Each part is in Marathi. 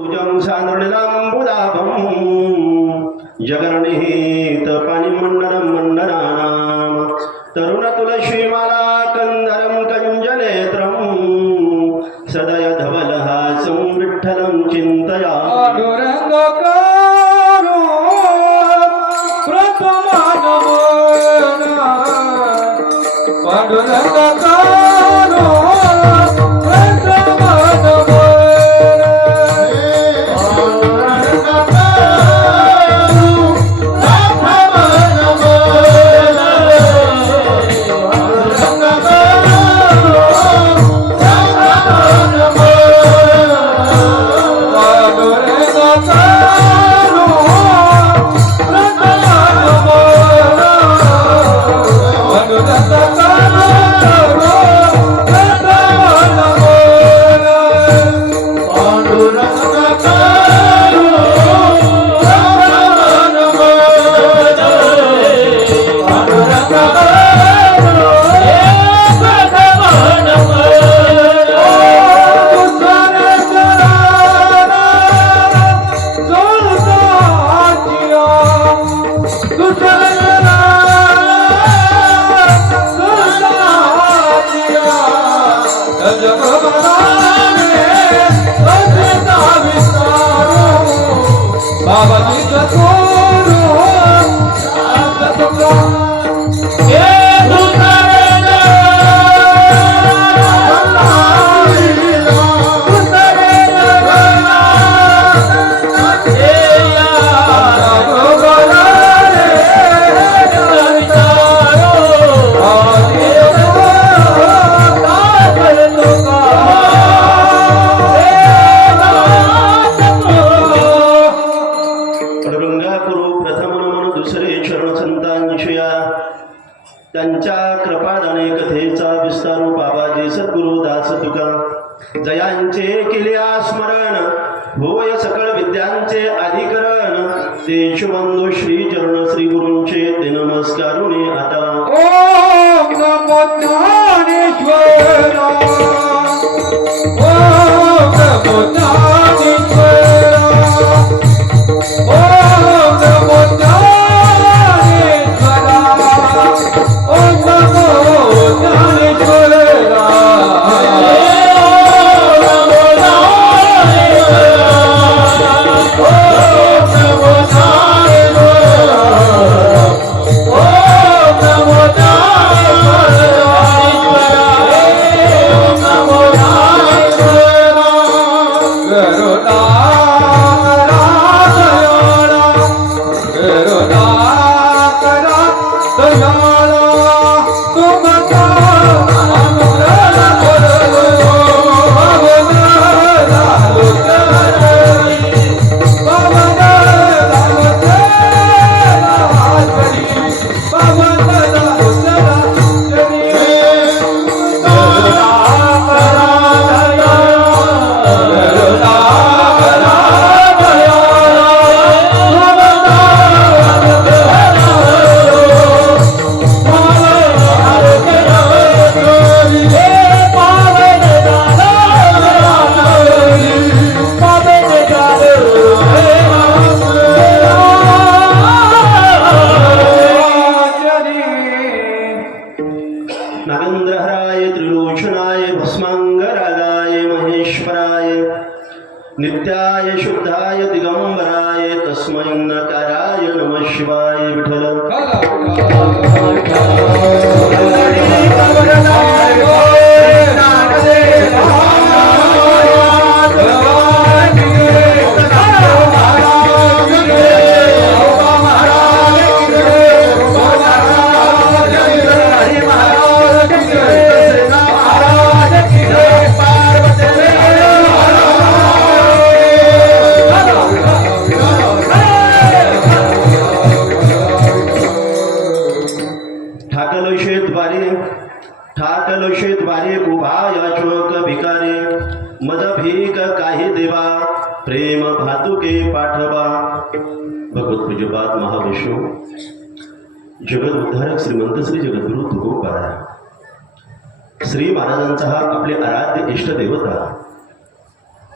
सान्द्रणिलाम्बुदाभं जगन्निहित पाणिमण्डलं मण्डनानां तरुणतुलसीमाला कन्दरं कञ्जनेत्रं सदय धवलहासं विठ्ठलं चिन्तया त्यांच्या कृपादाने कथेचा विस्तारू बाबाजी सद्गुरु दास तुका जयांचे केले स्मरण होय सकळ विद्यांचे अधिकरण देशबंधू श्री चरण श्री गुरूंचे ते नमस्कारुने आता ओम नमो ज्ञानेश्वरा ओम नमो ज्ञानेश्वरा ओम नमो नागेंद्रहराय त्रिलोचनाय भस्मांगरागाय महेश्वराय नित्याय शुद्धाय दिगंबराय तस्मै नकाराय नमः शिवाय विठ्ठल ठाकलोशेद्वारे उभा याचक भिकारे मद भीक काही देवा प्रेम भातुके पाठवा. भगवत पूज्यपाद महाविष्णू जगत उद्धारक श्रीमंत श्री जगद्गुरु तुकोबारा श्री महाराजांचा हा आपले आराध्य इष्ट देवता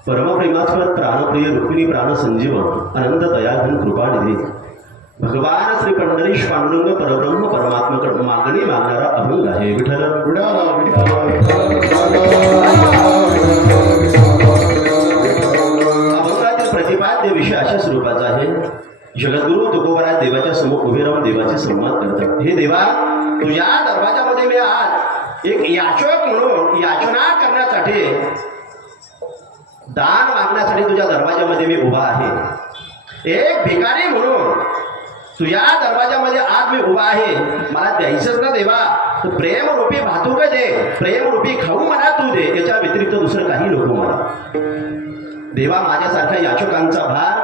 परमप्रेमास्पद प्राणप्रिय रुक्मिणी प्राण संजीवन अनंत दयाघन कृपानिधी भगवान श्री पंढरीश पांडुरंग परब्रह्म परमात्माकडे मागणी मागणारा अभंग आहे. विठ्ठल अभंगातील प्रतिपाद्य विषय अशा स्वरूपाचा आहे. जगद्गुरु तुकोबराज देवाच्या समोर उभे राहून देवाचे संवाद करतात. हे देवा, तुझ्या दरवाजामध्ये मी आज एक याचक म्हणून याचना करण्यासाठी, दान मागण्यासाठी तुझ्या दरवाजामध्ये मी उभा आहे. एक भिकारी म्हणून तुझ्या दरवाजामध्ये आज मी उभा आहे. मला द्यायचंच ना देवा, तर प्रेमरूपी भातुक दे, प्रेमरूपी खाऊ मला तू दे, याच्या व्यतिरिक्त दुसरं काही नको मला. देवा, माझ्यासारख्या याचकांचा भार,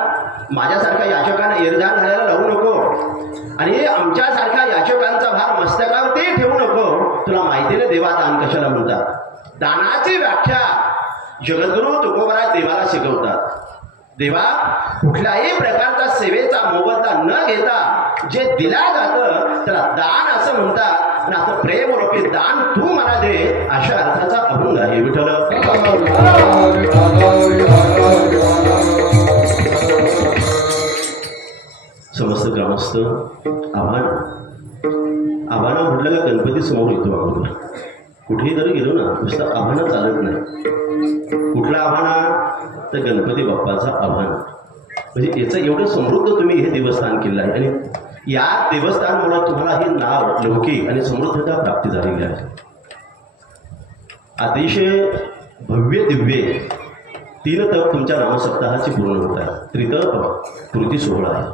माझ्यासारख्या याचकांना एरदान घालायला लावू नको आणि आमच्यासारख्या याचकांचा भार मस्तकावरती ठेवू नको. तुला माहिती नाही देवा, दान कशाला म्हणतात. दानाची व्याख्या जगद्गुरु तुकोबराज देवाला शिकवतात. देवा, कुठल्याही प्रकारचा सेवेचा मोबदला न घेता जे दिला जातं त्याला दान असं म्हणतात. आणि आता प्रेमरूपी दान तू मला दे, अशा अर्थाचा अभंग आहे. विठ्ठल समस्त ग्रामस्थ आव्हान म्हटलं का गणपती समोर येतो. अगोदर कुठेही जरी गेलो ना, नुसतं आव्हानं चालत नाही. कुठलं आव्हान? तर गणपती बाप्पाचं आव्हान. म्हणजे याचं एवढं समृद्ध तुम्ही हे देवस्थान केलं आहे आणि या देवस्थानमुळे तुम्हाला हे नाव, लौकिक आणि समृद्धता प्राप्ती झालेली आहे. अतिशय भव्य दिव्य 3 तप तुमच्या नामसप्ताहाची पूर्ण होत आहे. त्रितप कृती सोहळा आहे.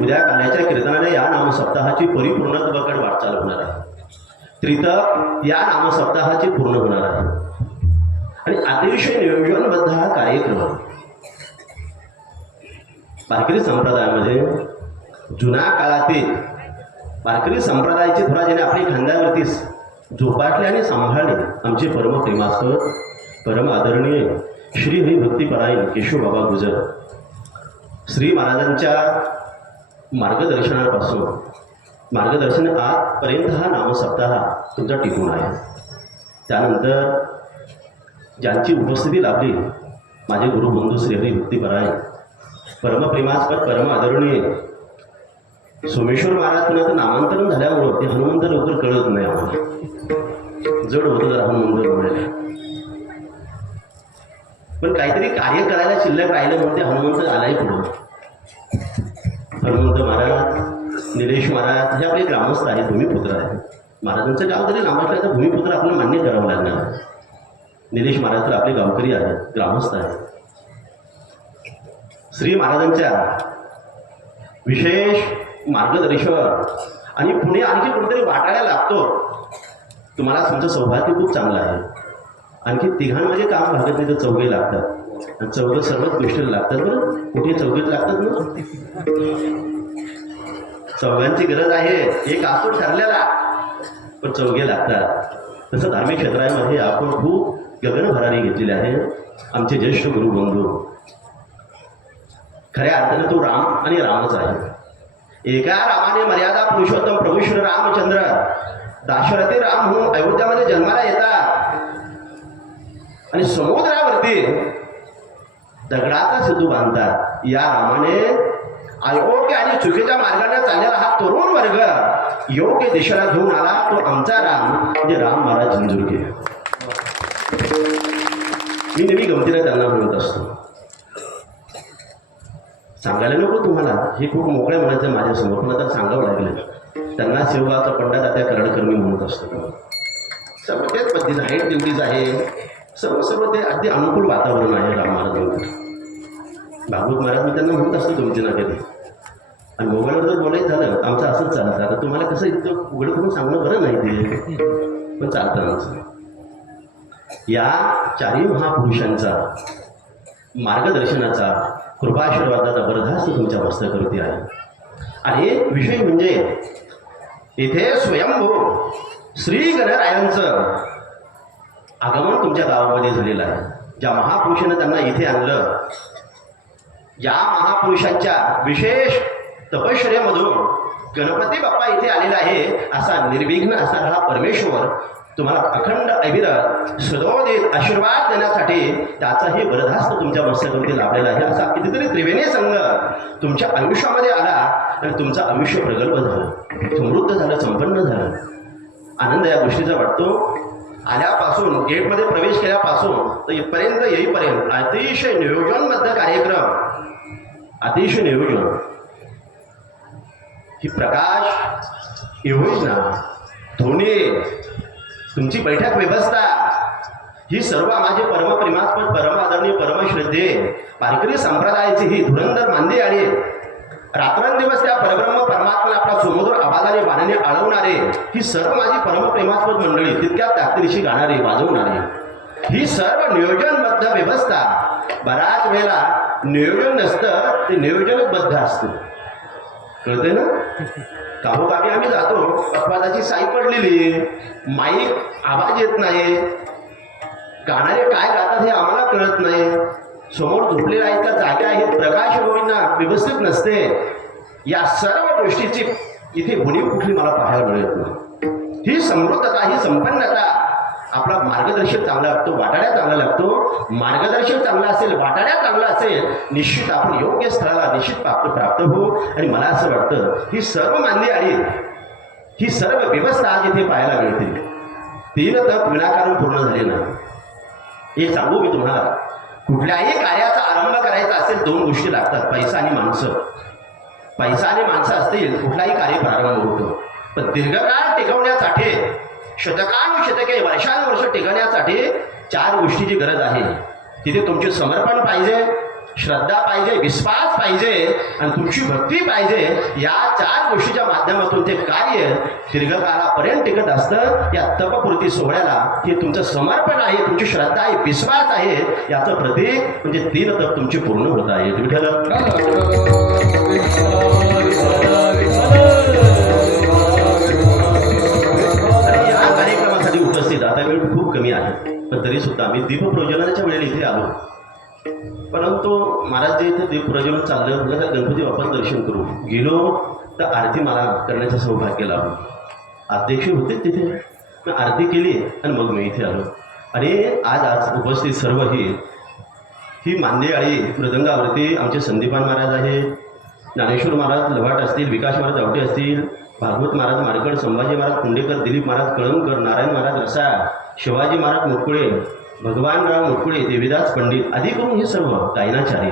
उद्या काल्याच्या कीर्तनाने या नामसप्ताहाची परिपूर्णत्वाकडे वाटचाल होणार आहे. त्रितप या नामसप्ताहाची पूर्ण होणार आहे आणि अतिशय नियोजनबद्ध हा कार्यक्रम. वारकरी संप्रदायामध्ये जुन्या काळातील वारकरी संप्रदायाची थोडा ज्याने आपली खांद्यावरती जोपाटले आणि सांभाळले आमचे परमप्रेमास्पद परम आदरणीय श्री हरिभक्तीपरायण केशवबाबा गुजर श्री महाराजांच्या मार्गदर्शन आजपर्यंत हा नामसप्ताह तुमचा टिकून आहे. त्यानंतर ज्यांची उपस्थिती लाभली, माझे गुरुबंधू श्री हरिभक्तीपरायण परमप्रेमास्पद परम आदरणीय सोमेश्वर महाराज पुन्हा नामांतरण झाल्यामुळं ते हनुमंत लवकर कळत नाही. आम्हाला जड होतं जर हनुमंत म्हणायला, पण काहीतरी कार्य करायला शिल्लक राहिलं म्हणून ते हनुमंत आलाही पुढं. हनुमंत महाराज, निलेश महाराज हे आपले ग्रामस्थ आहेत, भूमिपुत्र आहेत. महाराजांचं गाव जरी नामाटलं तर भूमिपुत्र आपल्याला मान्य करावं लागणार आहे. निलेश महाराज तर आपले गावकरी आहेत, ग्रामस्थ आहेत. श्री महाराजांच्या विशेष मार्गदर्शन आणि पुढे आणखी कुठेतरी वाटायला लागतो. तुम्हाला तुमचं सौभाग्य खूप चांगलं आहे. आणखी तिघांमध्ये काम भागत नाही तर चौघे लागतात. आणि चौघं सर्वच गोष्टी लागतात. बरं, कुठे चौघेच लागतात ना. चौघांची गरज आहे. एक असतो ठरलेला, पण चौघे लागतात. तसं धार्मिक क्षेत्रामध्ये आपण खूप गगन भरारी घेतलेली आहे. आमचे ज्येष्ठ गुरुबंधू, खऱ्या अर्थाने तो राम आणि रामच आहे. एका रामाने मर्यादा पुरुषोत्तम प्रभू श्री रामचंद्र दाशरथी राम म्हणून अयोध्यामध्ये जन्माला येतात आणि समुद्रावरती दगडाचा सेतू बांधतात. या रामाने अयोग्य आणि चुकीच्या मार्गाने चाललेला हा तरुण वर्ग योग्य दिशेला घेऊन आला. तो आमचा राम म्हणजे राम महाराज झंझुरके. मी नेहमी गमतीने त्यांना म्हणत असतो, सांगायला नको तुम्हाला, हे खूप मोकळे म्हणायचं माझ्यासमोर, पण आता सांगावं लागलं. त्यांना शिवगावचा पंडित आता करडकर मी म्हणत असतो. सर्व तेच पद्धतीचं आहे, तेवढीच आहे. सर्व ते अगदी अनुकूल वातावरण आहे राम महाराजांचं. भागवत महाराज मी त्यांना म्हणत असतो तुमचे ना कधी. आणि मोबाईलवर जर बोलायचं झालं आमचं असंच चालतं. आता तुम्हाला कसं इतकं उघडं करून सांगणं बरं नाही ते, पण चालतं आमचं. या चारही महापुरुषांचा मार्गदर्शनाचा कृपाशीर्वादाचा बरदास्त तुमच्या मस्तकावरती आहे. आणि विषय म्हणजे इथे स्वयंभू श्री गणरायांचं आगमन तुमच्या गावामध्ये झालेलं आहे. ज्या महापुरुषानं त्यांना इथे आणलं, या महापुरुषांच्या विशेष तपश्चर्यामधून गणपती बाप्पा इथे आलेला आहे. असा निर्विघ्न असा हा परमेश्वर तुम्हाला अखंड अविरत सदोदित आशीर्वाद देण्यासाठी त्याचाही वरदहस्त तुमच्या मस्तकावरती लाभलेला आहे. असा कितीतरी त्रिवेणी संघ तुमच्या आयुष्यामध्ये आला आणि तुमचं आयुष्य प्रगल्भ झालं, समृद्ध झालं, संपन्न झालं. आनंद या गोष्टीचा वाटतो. आल्यापासून गेटमध्ये प्रवेश केल्यापासून तर इथपर्यंत येईपर्यंत अतिशय नियोजनबद्ध कार्यक्रम, अतिशय नियोजन. ही प्रकाश योजना, धोनी, तुमची बैठक व्यवस्था, ही सर्व माझे परमप्रेमास्पद, परम आदरणीय, परमश्रद्धे वारकरी संप्रदायाची ही धुरंधर मांदी आणि रात्रंदिवस त्या परब्रह्म परमात्म्याला आपला सुमधुर आवाजाने बाणाने आळवणारे ही सर्व माझी परमप्रेमास्पद मंडळी, तितक्या ताकदीशी गाणारे, वाजवणारे, ही सर्व नियोजनबद्ध व्यवस्था. बऱ्याच वेळेला नियोजन नसतं, ते नियोजनबद्ध असतं. कळते ना? काहोगावी आम्ही जातो, अपवादाची साई पडलेली, माईक आवाज येत नाही, गाणारे काय गातात हे आम्हाला कळत नाही, समोर झोपलेले आहेत का जागे आहेत, प्रकाश होईना, व्यवस्थित नसते. या सर्व गोष्टीची इथे उणीव कुठली मला पाहायला मिळत नाही. ही समृद्धता, ही संपन्नता, आपला मार्गदर्शक चांगला लागतो, वाटाड्या चांगला लागतो. मार्गदर्शक चांगला असेल, वाटाड्या चांगला असेल, निश्चित आपण योग्य स्थळाला निश्चित प्राप्त होऊ. आणि मला असं वाटतं ही सर्व मानली आणि ही सर्व व्यवस्था आज इथे पाहायला मिळते. 3 तप विनाकारण पूर्ण झाले नाही. एक सांगू मी तुम्हाला, कुठल्याही कार्याचा आरंभ करायचा असेल 2 गोष्टी लागतात, पैसा आणि माणसं. पैसा आणि माणसं असतील कुठलाही कार्य प्रारंभ होतो. पण दीर्घकाळ टिकवण्यासाठी, शतकानुशतके, वर्षानुवर्ष टिकवण्यासाठी 4 गोष्टीची गरज आहे. तिथे तुमचे समर्पण पाहिजे, श्रद्धा पाहिजे, विश्वास पाहिजे आणि तुमची भक्ती पाहिजे. या 4 गोष्टीच्या माध्यमातून ते कार्य दीर्घकाळापर्यंत टिकत असतं. या तपपूर्ती सोहळ्याला हे तुमचं समर्पण आहे, तुमची श्रद्धा आहे, विश्वास आहे, याचं प्रतीक म्हणजे 3 तप तुमची पूर्ण होत आहेत. विठ्ठल या कार्यक्रमासाठी उपस्थित, आता वेळ खूप कमी आहे, पण तरी सुद्धा मी दीपप्रज्वलनाच्या वेळेला इथे आलो. परंतु महाराज जे इथे दीपप्रज्वलन चाललं, म्हटलं तर गणपती बाप्पा दर्शन करू गेलो तर आरती मला करण्याचं सौभाग्य लाभलं. अध्यक्ष होते तिथे, मी आरती केली आणि मग मी इथे आलो. आणि आज उपस्थित सर्व ही मांदेआळी मृदंगावरती आमचे संदीपान महाराज आहेत, ज्ञानेश्वर महाराज लवाट असतील, विकास महाराज आवटे असतील, भागवत महाराज मारकड, संभाजी महाराज कुंडेकर, दिलीप महाराज कळमकर, नारायण महाराज रसाळ, शिवाजी महाराज मुटकुळे, भगवानराव मुटकुळे, देवीदास पंडित आदी करून हे सर्व गायनाचार्य,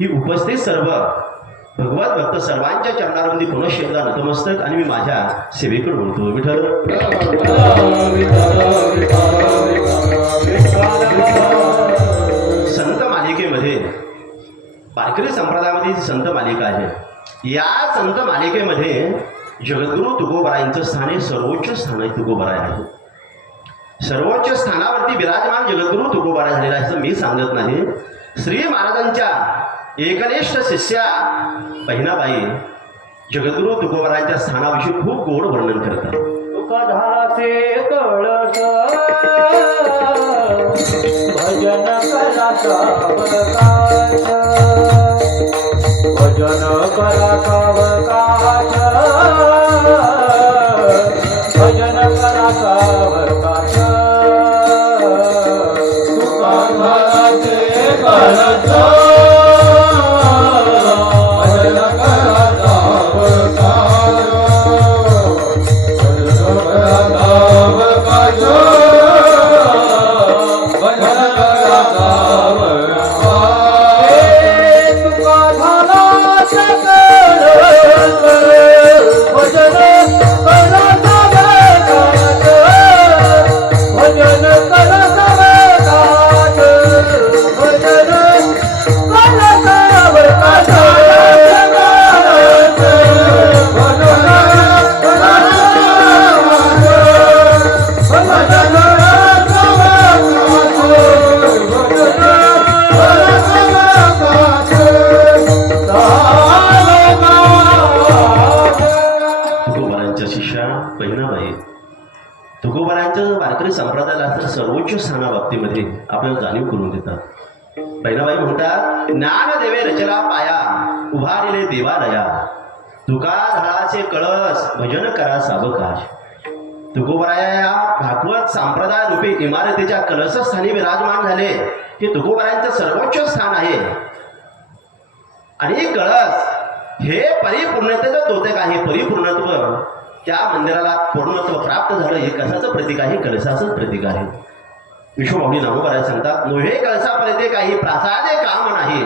ही उपस्थित सर्व भगवत भक्त सर्वांच्या चरणारवंदी पुनश्च एकदा नतमस्तक आणि मी माझ्या सेवेकडे बोलतो. विठ्ठल संत मालिकेमध्ये, वारकरी संप्रदायामध्ये जी संत मालिका आहे, या संत मालिकेमध्ये जगद्गुरु तुकोबारायांचं स्थान हे सर्वोच्च स्थान आहे. तुकोबाराय आहे सर्वोच्च स्थानावरती विराजमान जगद्गुरु तुकोबाराय झालेला आहे असं मी सांगत नाही. श्री महाराजांच्या एकनिष्ठ शिष्या बहिणाबाई जगद्गुरु तुकोबारायांच्या स्थानाविषयी खूप गोड वर्णन करतात. तुकधासे कळस भजन करा सावकाश, भजन करा सावकाश, भजन करा सावकाश. तुकधासे कळस भजन करा सावकाश, वारकरी संप्रदायाला तर सर्वोच्च स्थानाबाबतीमध्ये आपल्याला जाणीव करून देतात. बहिणाबाई म्हणतात, ज्ञान देवे रचला पाया, उभारिले देवालया, तुका झाडाचे कळस, भजन करा सावकाश. तुकोबराया या भागवत संप्रदाय रूपी इमारतीच्या कलशस्थानी विराजमान झाले. हे तुकोबरायांचं सर्वोच्च स्थान आहे. आणि कळस हे परिपूर्णतेचं द्योतक आहे. परिपूर्णत्व त्या मंदिराला पूर्णत्व प्राप्त झालं हे कशाचं प्रतीक आहे? कलशाचं प्रतीक आहे. विश्वमाऊली नामोबराय सांगतात, नोहे कळसापर्यंत काही प्रासादे काम नाही.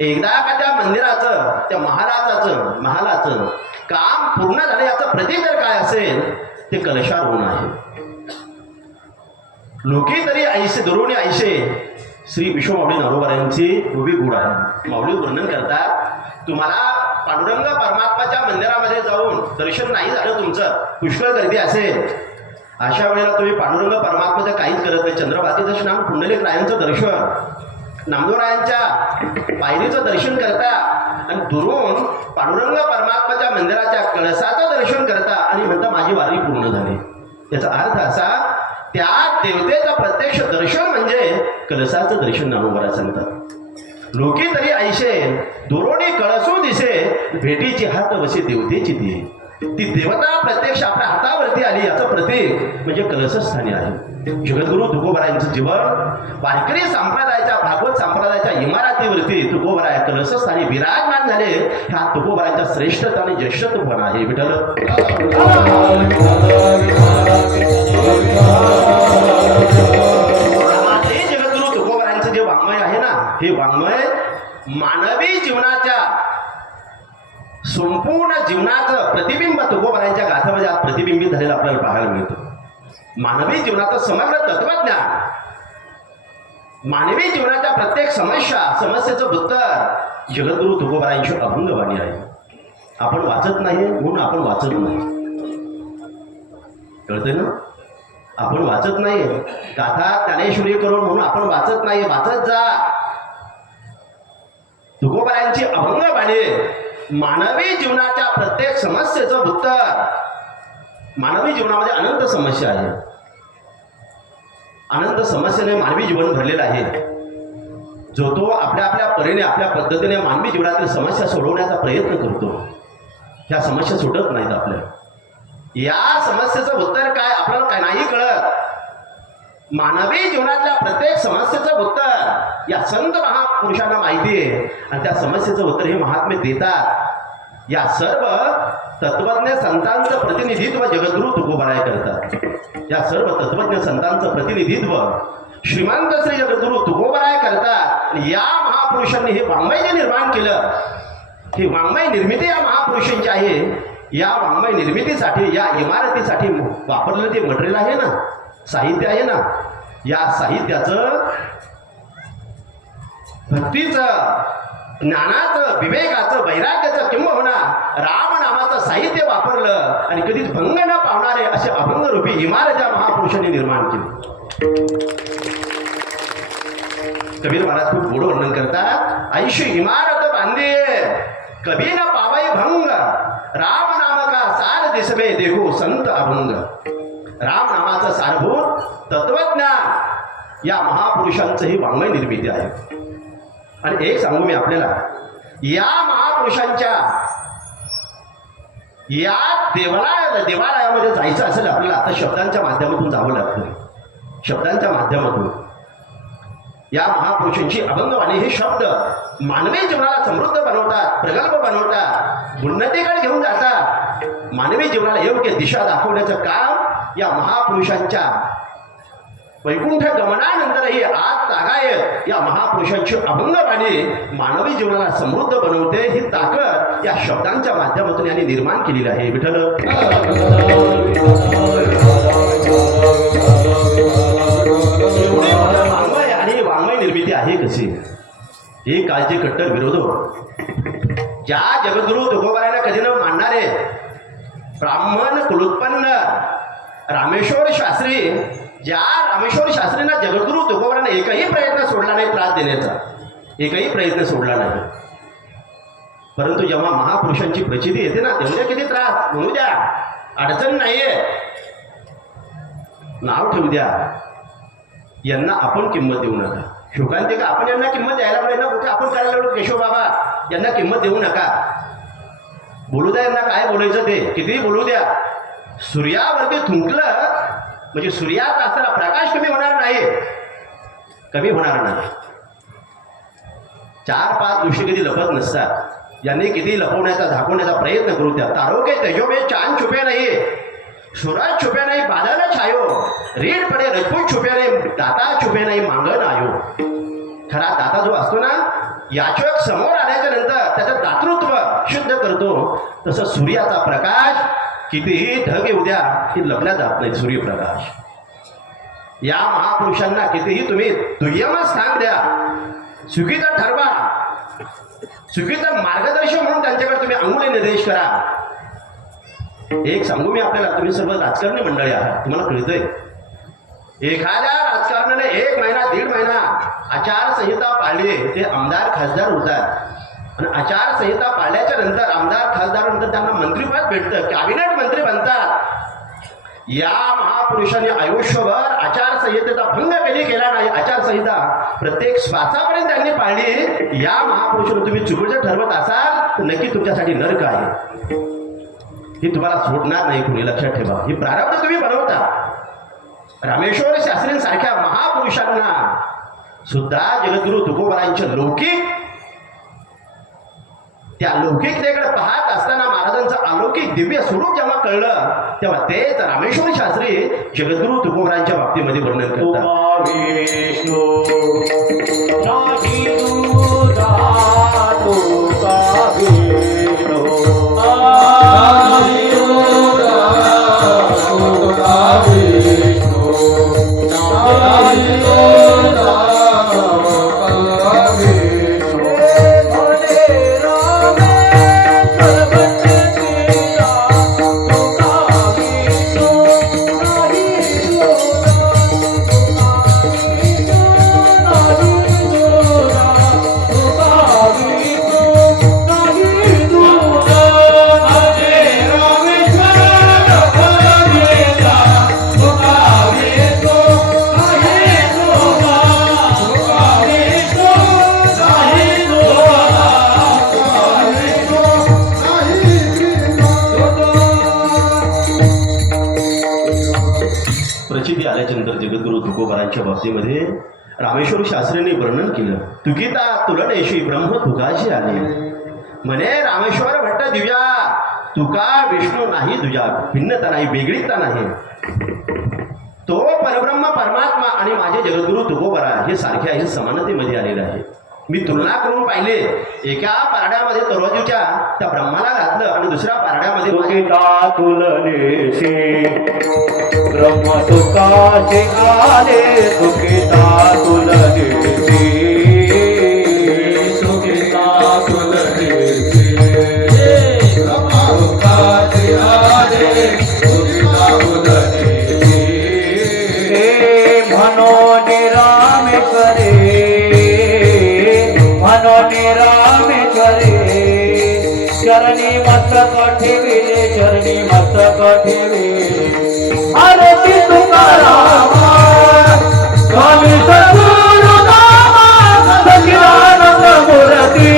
एकदा का त्या मंदिराचं त्या महालाचं काम पूर्ण झालं याचं प्रतीक जर काय असेल ते कलशारोहण आहे. लोकी तरी ऐसे दुरोणी ऐसे श्री विश्वमाऊली नामोबरायांची उभी गुण आहे. माऊली वर्णन करतात, तुम्हाला पांडुरंग परमात्माच्या मंदिरामध्ये जाऊन दर्शन नाही झालं, तुमचं पुष्कळ गर्दी असेल, अशा वेळेला तुम्ही पांडुरंग परमात्माचं काहीच करत नाही. चंद्रभागेचं स्नान, पुंडलिक रायांचं दर्शन, नामदेवरायांच्या पायरीचं दर्शन करता आणि दुरून पांडुरंग परमात्माच्या मंदिराच्या कळसाचं दर्शन करता आणि म्हणता माझी वारी पूर्ण झाली. याचा अर्थ असा, त्या देवतेचं प्रत्यक्ष दर्शन म्हणजे कळसाचं दर्शन नामोबराय सांगतात. लोकी तरी ऐशे दुरोणी कळसू दिसे, भेटीची हात वसे देवतेची ती. ती देवता प्रत्यक्ष आपल्या हातावरती आली याचं प्रतीक म्हणजे कलशस्थानी आहे. जगद्गुरु तुकोबरायांचं जीवन वारकरी संप्रदायाच्या भागवत संप्रदायाच्या इमारतीवरती तुकोबराय कलशस्थानी विराजमान झाले. ह्या तुकोबरायांच्या श्रेष्ठता आणि ज्येष्ठत्वपणा आहे. विठ्ठल जगद्गुरु तुकोबरायांचं जे वाङ्मय आहे ना, हे वाङ्मय मानवी जीवनाच्या संपूर्ण जीवनाचं प्रतिबिंब तुकोबरायांच्या गाथामध्ये आज प्रतिबिंबित झालेलं आपल्याला पाहायला मिळतं. मानवी जीवनाचं समग्र तत्वज्ञान, मानवी जीवनाच्या प्रत्येक समस्येचं उत्तर जगद्गुरु तुकोबरायांची अभंग वाणी आहे. आपण वाचत नाही म्हणून आपण वाचत नाही, कळतंय ना? आपण वाचत नाही, गाथा ज्ञानेश्वरी करून म्हणून आपण वाचत नाही. वाचत जा. तुकोबरायांची अभंग वाणी मानवी जीवनाच्या प्रत्येक समस्येचं उत्तर. मानवी जीवनामध्ये अनंत समस्या आहे, अनंत समस्येने मानवी जीवन भरलेलं आहे. जो तो आपल्या आपल्या परीने आपल्या पद्धतीने मानवी जीवनातील समस्या सोडवण्याचा प्रयत्न करतो. ह्या समस्या सुटत नाहीत आपल्या. या समस्येचं उत्तर काय आपल्याला काय नाही कळत. मानवी जीवनातल्या प्रत्येक समस्येचं उत्तर या संत महापुरुषांना माहिती आहे आणि त्या समस्येचं उत्तर हे महात्मे देतात. या सर्व तत्वज्ञ संतांचं प्रतिनिधित्व जगद्गुरु तुकोबराय करतात. या सर्व तत्वज्ञ संतांचं प्रतिनिधित्व श्रीमंत श्री जगद्गुरु तुकोबराय करतात. या महापुरुषांनी हे वाङ्मय जे निर्माण केलं, ही वाङ्मय निर्मिती या महापुरुषांची आहे. या वाङ्मय निर्मितीसाठी या इमारतीसाठी वापरलेलं जे मटेरियल आहे ना, साहित्य आहे ना, या साहित्याचं भक्तीचं, ज्ञानाचं, विवेकाचं, वैराग्याचं किंबहुना रामनामाचं साहित्य वापरलं आणि कधीच भंग न पावणारे असे अभंगरूपी इमारत या महापुरुषांनी निर्माण केली. कबीर महाराज खूप गोड वर्णन करतात, ऐशी इमारत बांधे कभी न पावाई भंग, राम नाम का सार दिसवे देखो संत अभंग. राम नामाचं सारभूत तत्वज्ञान या महापुरुषांचं ही वाङ्मय निर्मिती आहे. आणि एक सांगू मी आपल्याला, या महापुरुषांच्या या देवालयामध्ये जायचं असेल आपल्याला, आता शब्दांच्या माध्यमातून जावं लागतं. शब्दांच्या माध्यमातून या महापुरुषांची अभंगवाणी हे शब्द मानवी जीवनाला समृद्ध बनवतात, प्रगल्भ बनवतात, उन्नतीकडे घेऊन जातात. मानवी जीवनाला योग्य दिशा दाखवण्याचं काम या महापुरुषांच्या वैकुंठ गमनानंतरही आज तागायत या महापुरुषांची अभंगवाणी मानवी जीवनाला समृद्ध बनवते. ही ताकद या शब्दांच्या माध्यमातून यांनी निर्माण केलेली आहे. विठ्ठल वाङ्मय आणि वाङ्मय निर्मिती आहे कशी? हे काळचे कट्टर विरोधक ज्या जगद्गुरु तुकोबरायांना कधी न मानणारे ब्राह्मण कुलोत्पन्न रामेश्वर शास्त्री, ज्या रामेश्वर शास्त्रींना जगद्गुरु तुकोबरायांना एकही प्रयत्न सोडला नाही त्रास देण्याचा, एकही प्रयत्न सोडला नाही. परंतु जेव्हा महापुरुषांची प्रचिती येते ना, तेवढ्या किती त्रास म्हणू द्या, अडचण नाहीये, नाव ठेवू द्या, यांना आपण किंमत देऊ नका. शोकांतिका आपण यांना किंमत द्यायला पाहिजे ना, कुठे आपण करायला लागलो केशव बाबा यांना किंमत देऊ नका. बोलू द्या यांना काय बोलायचं ते, कितीही बोलू द्या. सूर्यावरती थुंकलं म्हणजे सूर्याचा असलेला प्रकाश कमी होणार नाही, कमी होणार नाही. 4-5 गोष्टी कधी लपत नसतात. यांनी किती लपवण्याचा झाकवण्याचा प्रयत्न करू द्या. तारो के तेजो में चांद छुपे नहीं, सूरज छुपे नहीं बादल छायो, रीड पडे रजपूत छुपे नाही, दाता छुपे नाही मांगण आयो. खरा दाता जो असतो ना, याचक समोर आल्याच्या नंतर त्याचं दातृत्व शुद्ध करतो. तसं सूर्याचा प्रकाश कितीही ढग येऊ द्या की लपल्या जात नाही सूर्यप्रकाश. या महापुरुषांना कितीही तुम्ही दुय्यम स्थान द्या, चुकीचं ठरवा, चुकीचं मार्गदर्शन म्हणून त्यांच्याकडे तुम्ही अंगुली निर्देश करा. एक सांगू मी आपल्याला, तुम्ही सर्व राजकारणी मंडळी आहात, तुम्हाला कळतंय. एखाद्या राजकारणाने 1 महिना 1.5 महिना आचारसंहिता पाळली, ते आमदार खासदार होतात. आणि आचारसंहिता पाळल्याच्या नंतर आमदार खासदारानंतर त्यांना मंत्रिपद भेटतं, कॅबिनेट मंत्री बनतात. या महापुरुषांनी आयुष्यभर आचारसंहितेचा भंग कधी केला नाही. आचारसंहिता प्रत्येक श्वासापर्यंत त्यांनी पाळली. या महापुरुषांना तुम्ही चुकीचं ठरवत असाल तर नक्की तुमच्यासाठी नरक आहे. हे तुम्हाला सोडणार नाही, कुणी लक्षात ठेवा. ही प्रारब्ध तुम्ही बनवता. रामेश्वर शास्त्रींसारख्या महापुरुषांना सुद्धा जगद्गुरु तुकोबारांच्या लौकिक, त्या लौकिकतेकडे पाहत असताना महाराजांचं अलौकिक दिव्य स्वरूप जेव्हा कळलं, तेव्हा तेच रामेश्वर शास्त्री जगद्गुरु तुकोबारांच्या बाबतीमध्ये वर्णन करतात. विष्णू नाही तुझा तुका विष्णू नाही तुझा विष्णू नाही तुझा प्रचिती आल्याच्यानंतर जगद्गुरु तुकोबारांच्या बाबतीमध्ये रामेश्वर शास्त्रींनी वर्णन केलं. तुकिता तुलनेशी ब्रह्म तुकाशी आले, म्हणे रामेश्वर भट्ट दिव्या, तुका विष्णू नाही तुझ्या, भिन्नता नाही, वेगळीता नाही. तो परब्रह्म परमात्मा आणि माझे जगद्गुरु तुकोबारा हे सारखे आहे, समानतेमध्ये आलेले आहे. मी तुलना करून पाहिले, एका पारड्यामध्ये तरोजूच्या त्या ब्रह्माला घातलं आणि दुसऱ्या पारड्यामध्ये तुकिता तुलनेशी ब्रह्म तुकाशी आले, तुकिता तुलनेशी तुकिता तुलनेशी ब्रह्म तुकाशी आले, तुकिता तुलनेशी म्हणून राम करे, म्हणून राम करे, चरणी मस्तक ठेविले, चरणी मस्तक ठेविले. आरती तुकारामा स्वामी सद्गुरु नामा, सच्चिदानंद मूर्ती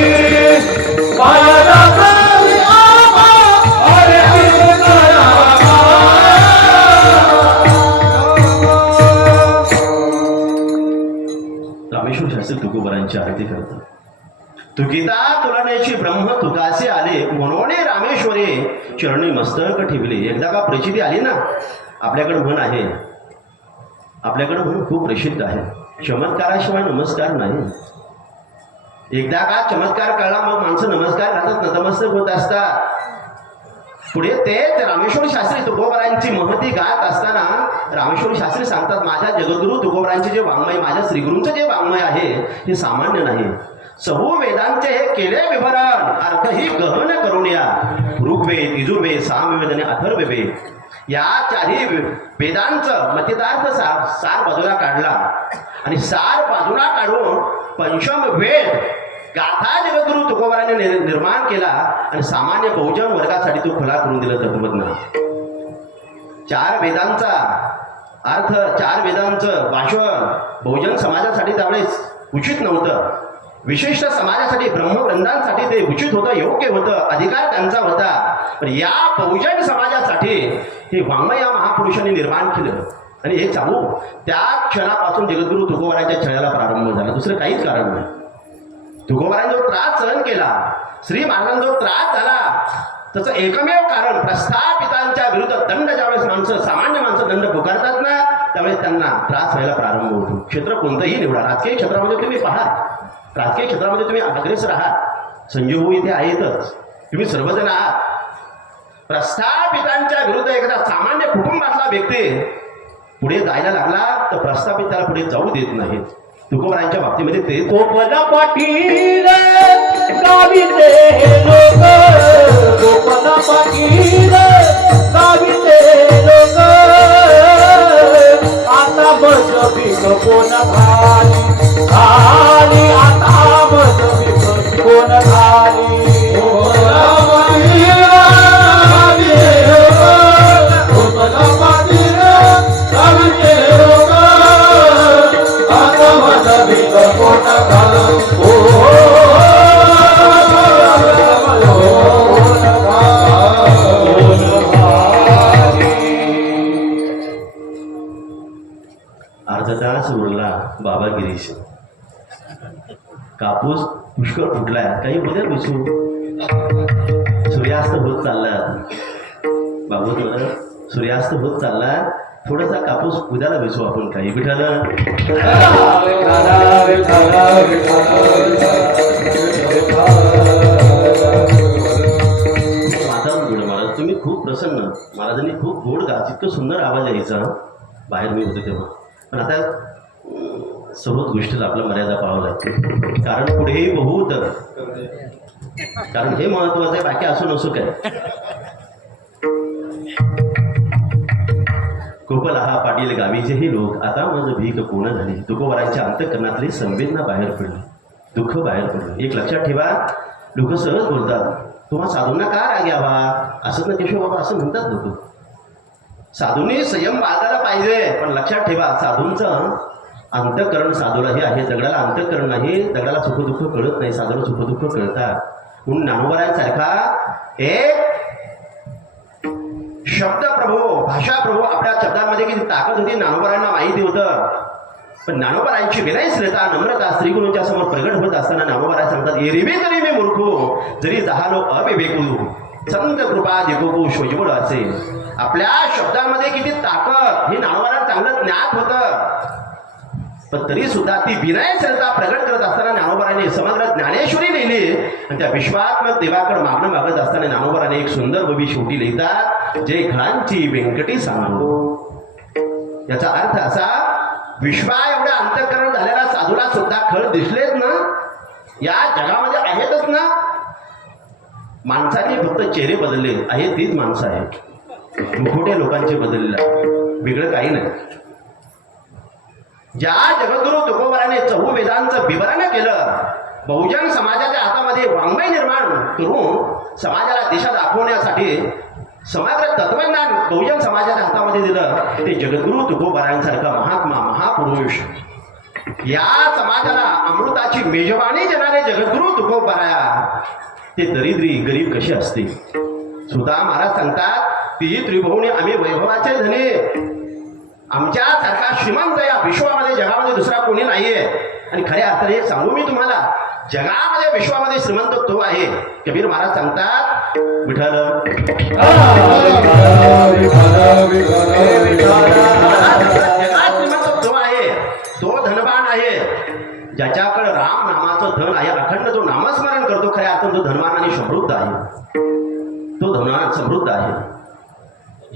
पायाला करी आमा. आरती तुकारामा. रामेश्वर शास्त्री तुकोबारांची आरती करतात. तुकिता तुलनेची ब्रह्म तुकासे आले, म्हणून रामेश्वरे चरणी मस्तक ठेवले. एकदा का प्रचिती आली ना, आपल्याकडे म्हण आहे, आपल्याकडे म्हण खूप प्रसिद्ध आहे, चमत्काराशिवाय नमस्कार नाही. एकदा का चमत्कार कळला मग माणसं नमस्कार घालतात, नतमस्तक होत असतात. पुढे तेच रामेश्वर शास्त्री तुकोबारांची महती गात असताना रामेश्वर शास्त्री सांगतात, माझ्या जगद्गुरु तुकोबारांचे जे वाङ्मय, माझ्या श्रीगुरूंचं जे वाङ्मय आहे हे सामान्य नाही. सहु वेदांचे हे केले विवरण, अर्थ ही गहन करून या. ऋग्वेद, यजुर्वेद, सामवेद आणि अथर्ववेद या 4ही वेदांचं मतितार्थ सार बाजूला काढला आणि सार बाजूला काढून पंचम वेद गाथा जगद्गुरु तुकोबारांनी निर्माण केला आणि सामान्य बहुजन वर्गासाठी तो खुला करून दिला तत्वज्ञान. 4 वेदांचा अर्थ, 4 वेदांचं भाषण बहुजन समाजासाठी त्यावेळेस उचित नव्हतं. विशिष्ट समाजासाठी ब्रह्मवृंदांसाठी ते उचित होतं, योग्य होतं, अधिकार त्यांचा होता. पण या बहुजन समाजासाठी हे वाङ्मय या महापुरुषांनी निर्माण केलं. आणि हे चालू त्या क्षणापासून जगद्गुरु तुकोबारांच्या छळाला प्रारंभ झाला. दुसरं काहीच कारण नाही. तुकोबारांनी जो त्रास सहन केला, श्री महाराजांना जो त्रास झाला, त्याचं एकमेव कारण प्रस्थापितांच्या विरुद्ध दंड ज्यावेळेस सामान्य माणसं दंड पुकारतात ना, त्यावेळेस त्यांना त्रास व्हायला प्रारंभ होतो. क्षेत्र कोणतंही निवडा, राजकीय क्षेत्रामध्ये तुम्ही पहा, राजकीय क्षेत्रामध्ये तुम्ही अग्रेसर आहात, संजीव इथे आहेतच, तुम्ही सर्वजण आहात. प्रस्थापितांच्या विरुद्ध एखादा सामान्य कुटुंबातला व्यक्ती पुढे जायला लागला तर प्रस्थापित त्याला पुढे जाऊ देत नाहीत. तुकोबारांच्या बाबतीमध्ये ते गोपाल पाटील गाविते लोक, गोपाल पाटील गाविते लोक, आता बस पीक कोण खाली खाली, आता बस पीक कोण खाली. अर्धा तास उरला बाबा गिरीश. कापूस पुष्कळ फुटलाय, काही उद्या बसू. सूर्यास्त होत चालला बाबू, सूर्यास्त होत चालला, थोडासा कापूस उद्याला बसू आपण. काही विठाला वातावरण गोड महाराज, तुम्ही खूप प्रसन्न. महाराजांनी खूप गोड गा, इतकं सुंदर आवाज यायचा बाहेर मी होते तेव्हा. पण आता सर्वच गोष्टीला आपला मर्यादा पाहावं लागते, कारण पुढेही बहुत, कारण हे महत्वाचं आहे, बाकी असो नसो काय. गोपाल हा पाटील गावीचेही लोक, आता माझं भीक पूर्ण झाली. तुकोबारांच्या अंतःकरणातली संवेदना बाहेर पडली, दुःख बाहेर पडलं. एक लक्षात ठेवा, लोक सहज बोलतात, तुम्हा साधूंना का राग यावा, असं ना केशव बाबा असं म्हणतात लोक. साधूंनी संयम बाळगायला पाहिजे, पण लक्षात ठेवा, साधूंचं अंतःकरण साधूलाही आहे, दगडाला अंतःकरण नाही. दगडाला सुखदुःख कळत नाही, साधूला सुखदुःख कळतात. म्हणून ज्ञानोबारांसारखा एक शब्द प्रभू, भाषा प्रभू, आपल्या शब्दांमध्ये किती ताकद होती ज्ञानोबारांना माहिती होतं. पण ज्ञानोबारांची विनयश्रेता, नम्रता श्रीगुरूंच्या समोर प्रगट होत असताना ज्ञानोबाराय सांगतात, एरवी तरी मी मूर्खू, जरी जहालो अविवेकू, संत कृपा दिगोगो शोजबळ असे. आपल्या शब्दांमध्ये किती ताकद हे ज्ञानोबारांना चांगलं ज्ञात होतं. पण तरी सुद्धा ती विनयश्रेता प्रगट करत असताना ज्ञानोबारांनी समग्र ज्ञानेश्वरी लिहिली. आणि त्या विश्वात्मक देवाकडे मागणं मागत असताना ज्ञानोबारांनी एक सुंदर बबी शेवटी लिहितात, जय घळांची व्यंकटी सांगू. याचा अर्थ असा, विश्वा एवढ्या अंतःकरण झालेला साधूला सुद्धा खळ दिसलेच ना, या जगामध्ये आहेतच ना. माणसाने फक्त चेहरे बदलले आहेत, तीच माणसं आहेत. मुखोट्या लोकांचे बदलले, वेगळं काही नाही. ज्या जगद्गुरु तुकोबाराने चहुवेदांचं विवरण केलं, बहुजन समाजाच्या हातामध्ये वाङ्मय निर्माण करून समाजाला दिशा दाखवण्यासाठी समग्र तत्वज्ञान बहुजन समाजाच्या हातामध्ये दिलं, ते जगद्गुरु तुकोबारांसारखा महात्मा महापुरुष. या समाजाला अमृताची मेजवानी देणारे जगद्गुरु तुकोबारा, ते दरिद्री गरीब कसे असते. सुद्धा महाराज सांगतात, ती त्रिभुवनी आम्ही वैभवाचे धने, आमच्यासारखा श्रीमंत या विश्वामध्ये जगामध्ये दुसरा कोणी नाहीये. आणि खऱ्या अर्थाने सांगू मी तुम्हाला, जगामध्ये विश्वामध्ये श्रीमंत तो आहे. कबीर महाराज सांगतात, विठ्ठल जगात श्रीमंत तो आहे, तो धनवान आहे, ज्याच्याकडे राम नामाचं धन आहे, अखंड जो नामस्मरण करतो, खऱ्या अर्थाने तो धनवान आणि समृद्ध आहे, तो धनवान समृद्ध आहे.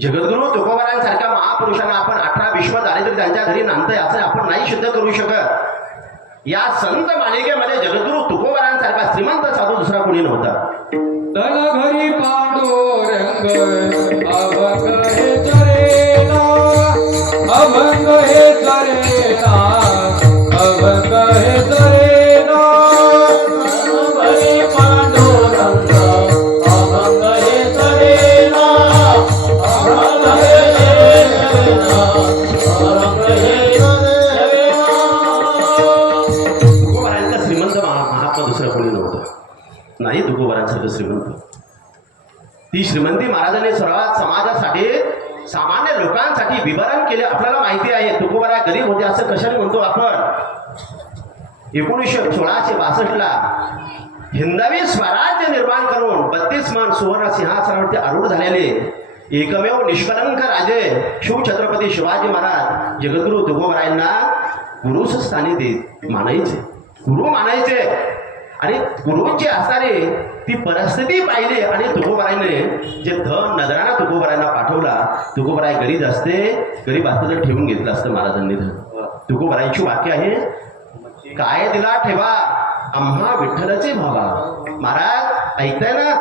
जगद्गुरु तुकोबारांसारख्या महापुरुषांना आपण 18 विश्व झाले तरी त्यांच्या घरी नांदतंय असं आपण नाही सिद्ध करू शकत. या संत मालिकेमध्ये जगद्गुरु तुकोबारांसारखा श्रीमंत साधू दुसरा कोणी नव्हता. तन घरी पांडुरंग अभंग हे चरेना, अभंग हे चरेना, अभंग हे चरेना. तन घरी पांडुरंग अभंग हे चरेना, अभंग हे चरेना, अभंग हे चरेना. तुकोबारांचा श्रीमंत नाही तुकोबारांसारखं श्रीमंत. ती श्रीमंती महाराजांनी सर्वात समाजासाठी सामान्य लोकांसाठी विवरण केले. आपल्याला माहिती आहे तुकोबाराय गरीब होते असं कशाने म्हणतो आपण. 1662 हिंदवी स्वराज्य निर्माण करून 32 मन सुवर्ण सिंहासनावरती आरूढ झालेले एकमेव निष्कलंक राजे शिवछत्रपती शिवाजी महाराज जगद्गुरु तुकोबारायांना गुरुच स्थानी देत मानायचे, गुरु मानायचे. आणि गुरुंची असणारी ती परिस्थिती पाहिली आणि तुकोबारायने जे धन नजराना तुकोबारायांना पाठवला. तुकोबाराय गरीब असते तर ठेवून घेतलं असतं महाराजांनी धन. तुकोबारायांची वाक्य आहे, काय दिला ठेवा आम्हा विठ्ठलाचे भावा. महाराज ऐकताय ना,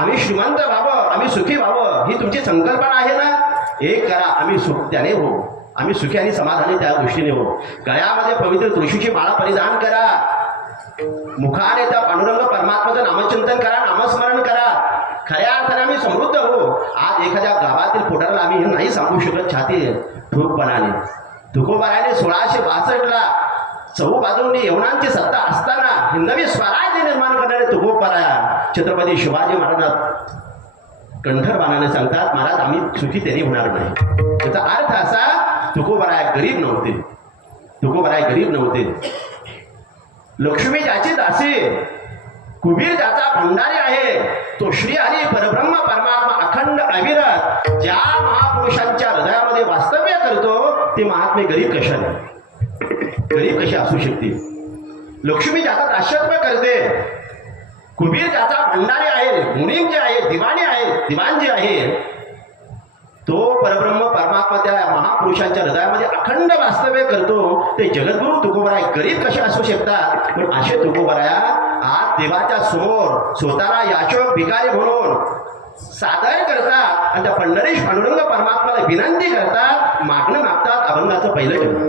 आम्ही श्रीमंत व्हावं, आम्ही सुखी व्हावं ही तुमची संकल्पना आहे ना. एक करा, आम्ही सुख त्याने हो, आम्ही सुखी आणि समाधानी त्या दृष्टीने हो. गळ्यामध्ये पवित्र तुळशीची माळा परिधान करा, मुखाने त्या पांडुरंग परमात्माचं नामचिंतन करा, नामस्मरण करा. खऱ्या अर्थाने आम्ही समृद्ध हो. आज एखाद्या गावातील पोटाला आम्ही हे नाही सांगू शकत छाती ठोकपणाने. तुकोबारायाने 1662 चहूबाजूंनी यवनांची सत्ता असताना हिंदवी स्वराज्य निर्माण करणारे तुकोबाराय छत्रपती शिवाजी महाराजांना कंठर बाणाने सांगतात, महाराज आम्ही सुखी त्यांनी होणार नाही. त्याचा अर्थ असा, तुकोबाराय गरीब नव्हते. तुकोबाराय गरीब नव्हते. लक्ष्मी ज्याची दासी, कुबीर ज्याचा भंडारी आहे, तो श्री हरी परब्रह्म परमात्मा अखंड अविरत ज्या महापुरुषांच्या हृदयामध्ये वास्तव्य करतो ते महात्मे गरीब कशाने, गरीब कशी असू शकते. लक्ष्मी ज्याचा दास्यत्व करते, कुबीर ज्याचा भंडारी आहे, मुनीम जे आहे, दिवाण जे आहे, तो परब्रह्म परमात्मा त्या महापुरुषांच्या हृदयामध्ये अखंड वास्तव्य करतो. ते जगद्गुरु तुकोबाराय गरीब कसे असू शकतात. पण असे तुकोबाराय आज देवाच्या समोर स्वतःला याचक भिकारी म्हणून सादर करतात आणि त्या पंढरीश पांडुरंग परमात्माला विनंती करतात, मागणं मागतात अभंगाचं पहिलं जन्म.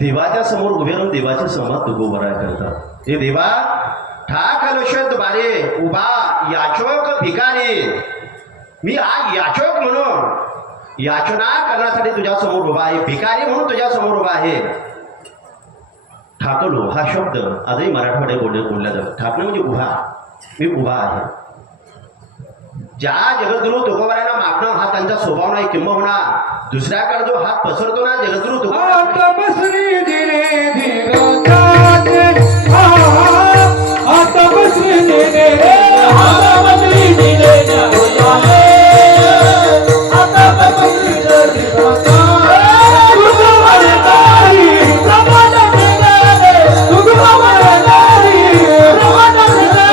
देवाच्या समोर उभे राहून देवाचे संवाद तुकोबराय करतात. हे देवा ठाक लक्षात बारे उभा याचक भिकारी, मी आज याचक म्हणून याचना करण्यासाठी तुझ्या समोर उभा आहे, भिकारी म्हणून तुझ्या समोर उभा आहे. ठाकलो हा शब्द आजही मराठवाड्यात बोलल्या जातो. ठाकणं म्हणजे उभा, मी उभा आहे. ज्या जगद्गुरु तुकोबारायांना मागणं हा त्यांचा स्वभाव नाही, किंबहुना दुसऱ्याकडे जो हात पसरतो ना जगद्गुरु आता बसरी दिने दिगंताचे, आता बसरी दिने रे, आता बसरी दिने दिगंताचे, आता बसरी दिगंताचे. तुकोबारे तारी प्रमाण दिले, तुकोबारे तारी प्रमाण दिले,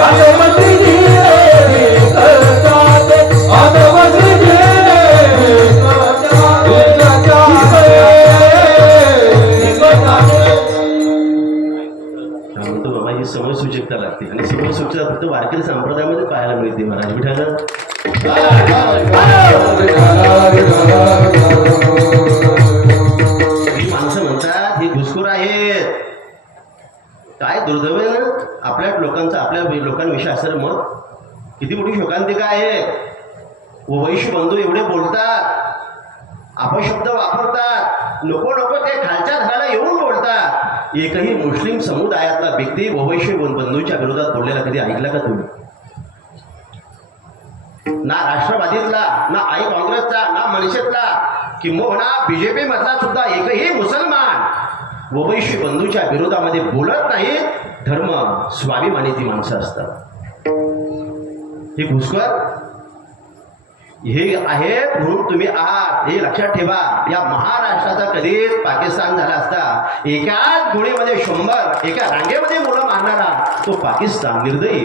आता बसरी दिने दिगंताचे, आता बसरी दिने समज सूचकता लागते आणि समज सूचकता फक्त वारकरी संप्रदायामध्ये पाहायला मिळते. महाराज विठाला ही माणसं म्हणतात ही घुसखोर आहेत. काय दुर्दैव आहे ना आपल्या लोकांचं, आपल्या लोकांविषयी असं मत. किती मोठी शोकांतिका आहे. वैश्य बंधू एवढे बोलतात, अपशब्द वापरतात, नको नको ते खालच्या घराला येऊन बोलतात. एकही मुस्लिम समुदायातला व्यक्ती वैश्य बंधूंच्या विरोधात बोललेला कधी ऐकला का तुम्ही? ना राष्ट्रवादीतला, ना आई काँग्रेसचा, ना मनसेतला, किंबहुना बीजेपी मधला सुद्धा एकही मुसलमान वैश्य बंधूच्या विरोधामध्ये बोलत नाही. धर्म स्वाभिमानी ती माणसं असतात. हे घुसखोर हे आहेत म्हणून तुम्ही आहात हे लक्षात ठेवा. या महाराष्ट्राचा कधीच पाकिस्तान झाला असता. एकाच गोळीमध्ये 100, एका रांगेमध्ये मुलं मारणारा तो पाकिस्तान निर्दयी.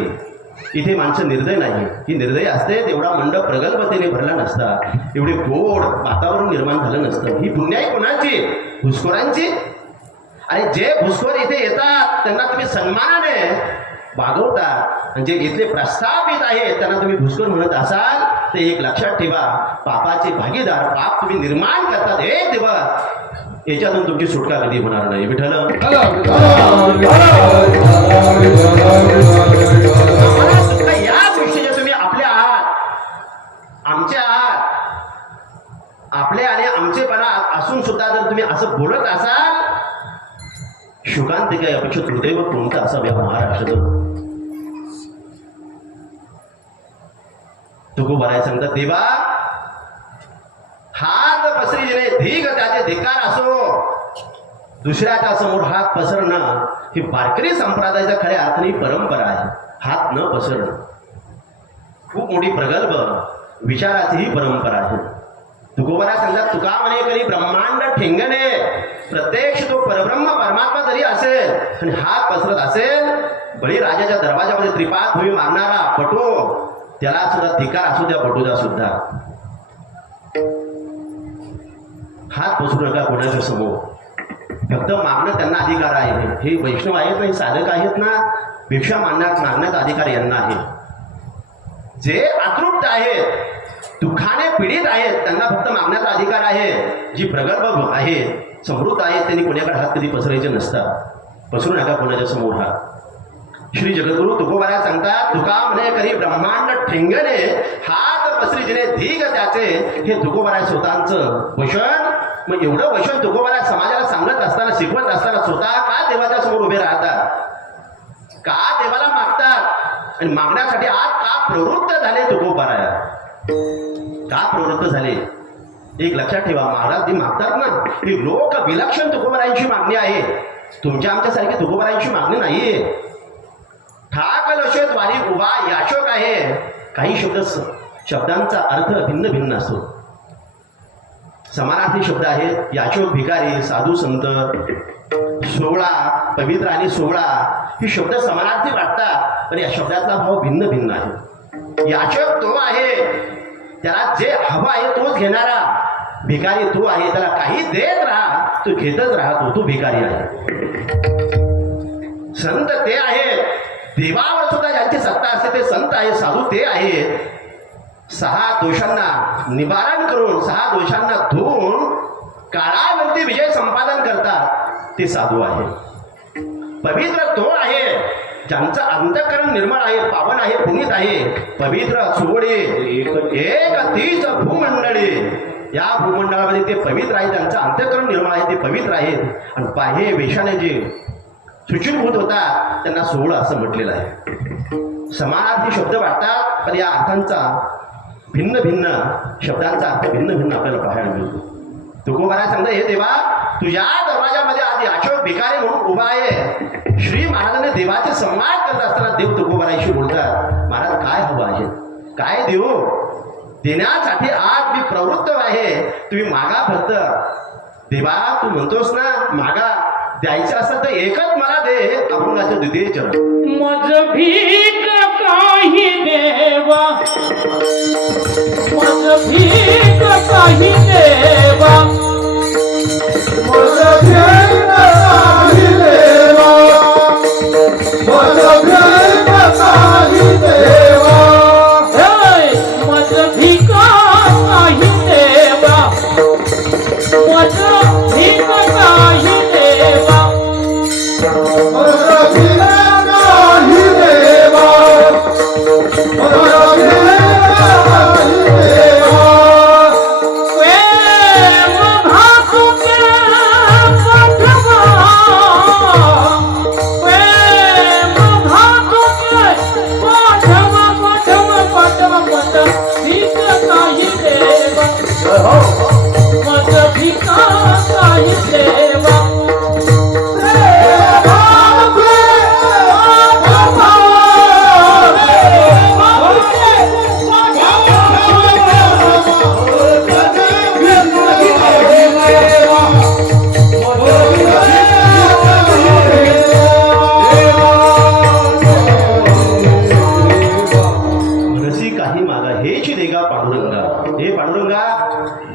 इथे माणसं निर्दय नाही. ही निर्दय असते तेवढा मंडप प्रगल्भतेने भरला नसता, एवढे गोड वातावरण निर्माण झालं नसतं. ही पुण्याई कोणाची? घुसखोरांची. आणि जे घुसखोर इथे येतात त्यांना तुम्ही सन्मानाने वागवतात आणि जे इथले प्रस्थापित आहेत त्यांना तुम्ही घुसखोर म्हणत असाल ते एक लक्षात ठेवा. पापाचे भागीदार, पाप तुम्ही निर्माण करतात एक दिवस. याच्यातून तुमची सुटका कधी होणार नाही. विठ्ठल या गोष्टीचे तुम्ही आपले आहात, आमचे आहात, आपले आणि आमचेपणा असून सुद्धा जर तुम्ही असं बोलत असाल, शुकांतिका अपेक्षा दुर्दैव कोणतं असावं या महाराष्ट्राचं. तुकोबाराय सांगतात देवा हात पसरीने धीग त्याचे धिकार असो. दुसऱ्याच्या समोर हात पसरणं ही वारकरी संप्रदायाच्या खऱ्या अर्थाने परंपरा आहे. हात न पसरणं खूप मोठी प्रगल्भ विचाराची ही परंपरा आहे. तुकोबाराय सांगतात तुका म्हणे करी ब्रह्मांड ठेंगणे. प्रत्यक्ष तो परब्रह्म परमात्मा जरी असेल आणि हात पसरत असेल, बळीराजाच्या दरवाजामध्ये त्रिपाद भूमी मारणारा पटू, त्याला सुद्धा धिकार असू द्या पटूचा सुद्धा. हात पसरू नका कोणाच्या समोर. फक्त मागणं त्यांना अधिकार आहे. हे वैष्णव आहेत ना, हे साधक आहेत ना, भिक्षा मागण्याचा अधिकार यांना आहे. जे अतृप्त आहेत, दुःखाने पीडित आहेत, त्यांना फक्त मागण्याचा अधिकार आहे. जी प्रगल्भ आहे, समृद्ध आहे, त्यांनी कोणाकडे हात कधी पसरायचे नसतात. पसरू नका कोणाच्या समोर हात. श्री जगद्गुरु तुकोबाराय सांगतात तुका म्हणे करी ब्रह्मांड ठेंगणे हात पसरीजने धीग त्याचे. हे तुकोबाराय स्वतःचं वचन. मग एवढं वचन तुकोबाराय समाजाला सांगत असताना, शिकवत असताना स्वतः का देवाच्या समोर उभे राहतात? का देवाला मागतात? आणि मागण्यासाठी आज का प्रवृत्त झाले तुकोबाराय? का प्रवृत्त झाले? एक लक्षात ठेवा. महाराज जे मागतात ना, ही लोक विलक्षण तुकोबारायांची मागणी आहे. तुमच्या आमच्यासारखी तुकोबारायांची मागणी नाहीये. ठाक लक्षात वारी उभा याचक आहे. काही शब्दांचा अर्थ भिन्न भिन्न असतो. समानार्थी शब्द आहेत. याचक भिकारी, साधू संत, सोहळा पवित्र आणि सोहळा हे शब्द समानार्थी वाटतात, पण या शब्दाचा भाव भिन्न भिन्न आहे. याचक तो आहे त्याला जे हवं आहे तोच घेणारा. भिकारी तो आहे त्याला काही देत राहा, तो घेतच राहतो, तो भिकारी आहे. संत ते आहेत देवावर सुद्धा ज्यांची सत्ता असते ते संत आहे, साधू ते आहेत. 6 दोषांना निवारण करून 6 दोषांना धुवून काळावरती विजय संपादन करतात ते साधू आहे. पवित्र तो आहे ज्यांचं अंतःकरण निर्मळ आहे, पावन आहे, पुनीत आहे. पवित्र सोडे एक तीच भूमंडळी, या भूमंडळामध्ये ते पवित्र आहे, त्यांचं अंतःकरण निर्मळ आहे, ते पवित्र आहेत. आणि बाह्य वेशाने जे सुचिरभूत होतात त्यांना सोहळ असं म्हटलेलं आहे. समानार्थी शब्द वाटतात पण या अर्थांचा भिन्न भिन्न शब्दांचा अर्थ भिन्न भिन्न आपल्याला पाहायला मिळतो. तुकोबाराय सांगता, हे देवा तुझ्या दरवाजामध्ये आधी अशोक भिकारी म्हणून उभा आहे. श्री महाराजांनी देवाचे संवाद करत असताना देव तुकोबारायशी बोलतात, महाराज काय हवं आहे, काय देऊ, देण्यासाठी आज मी प्रवृत्त आहे, तुम्ही मागा फक्त. देवा तू म्हणतोस ना मागा, द्यायचं असेल तर एकच मला दे, अभंगाचं द्वितीय चरण. मज भीक काही देवा, मज भीक काही देवा, मज भीक काही देवा, मज भीक काही देवा, मज भीक काही देवा, मज भीक काही देवा,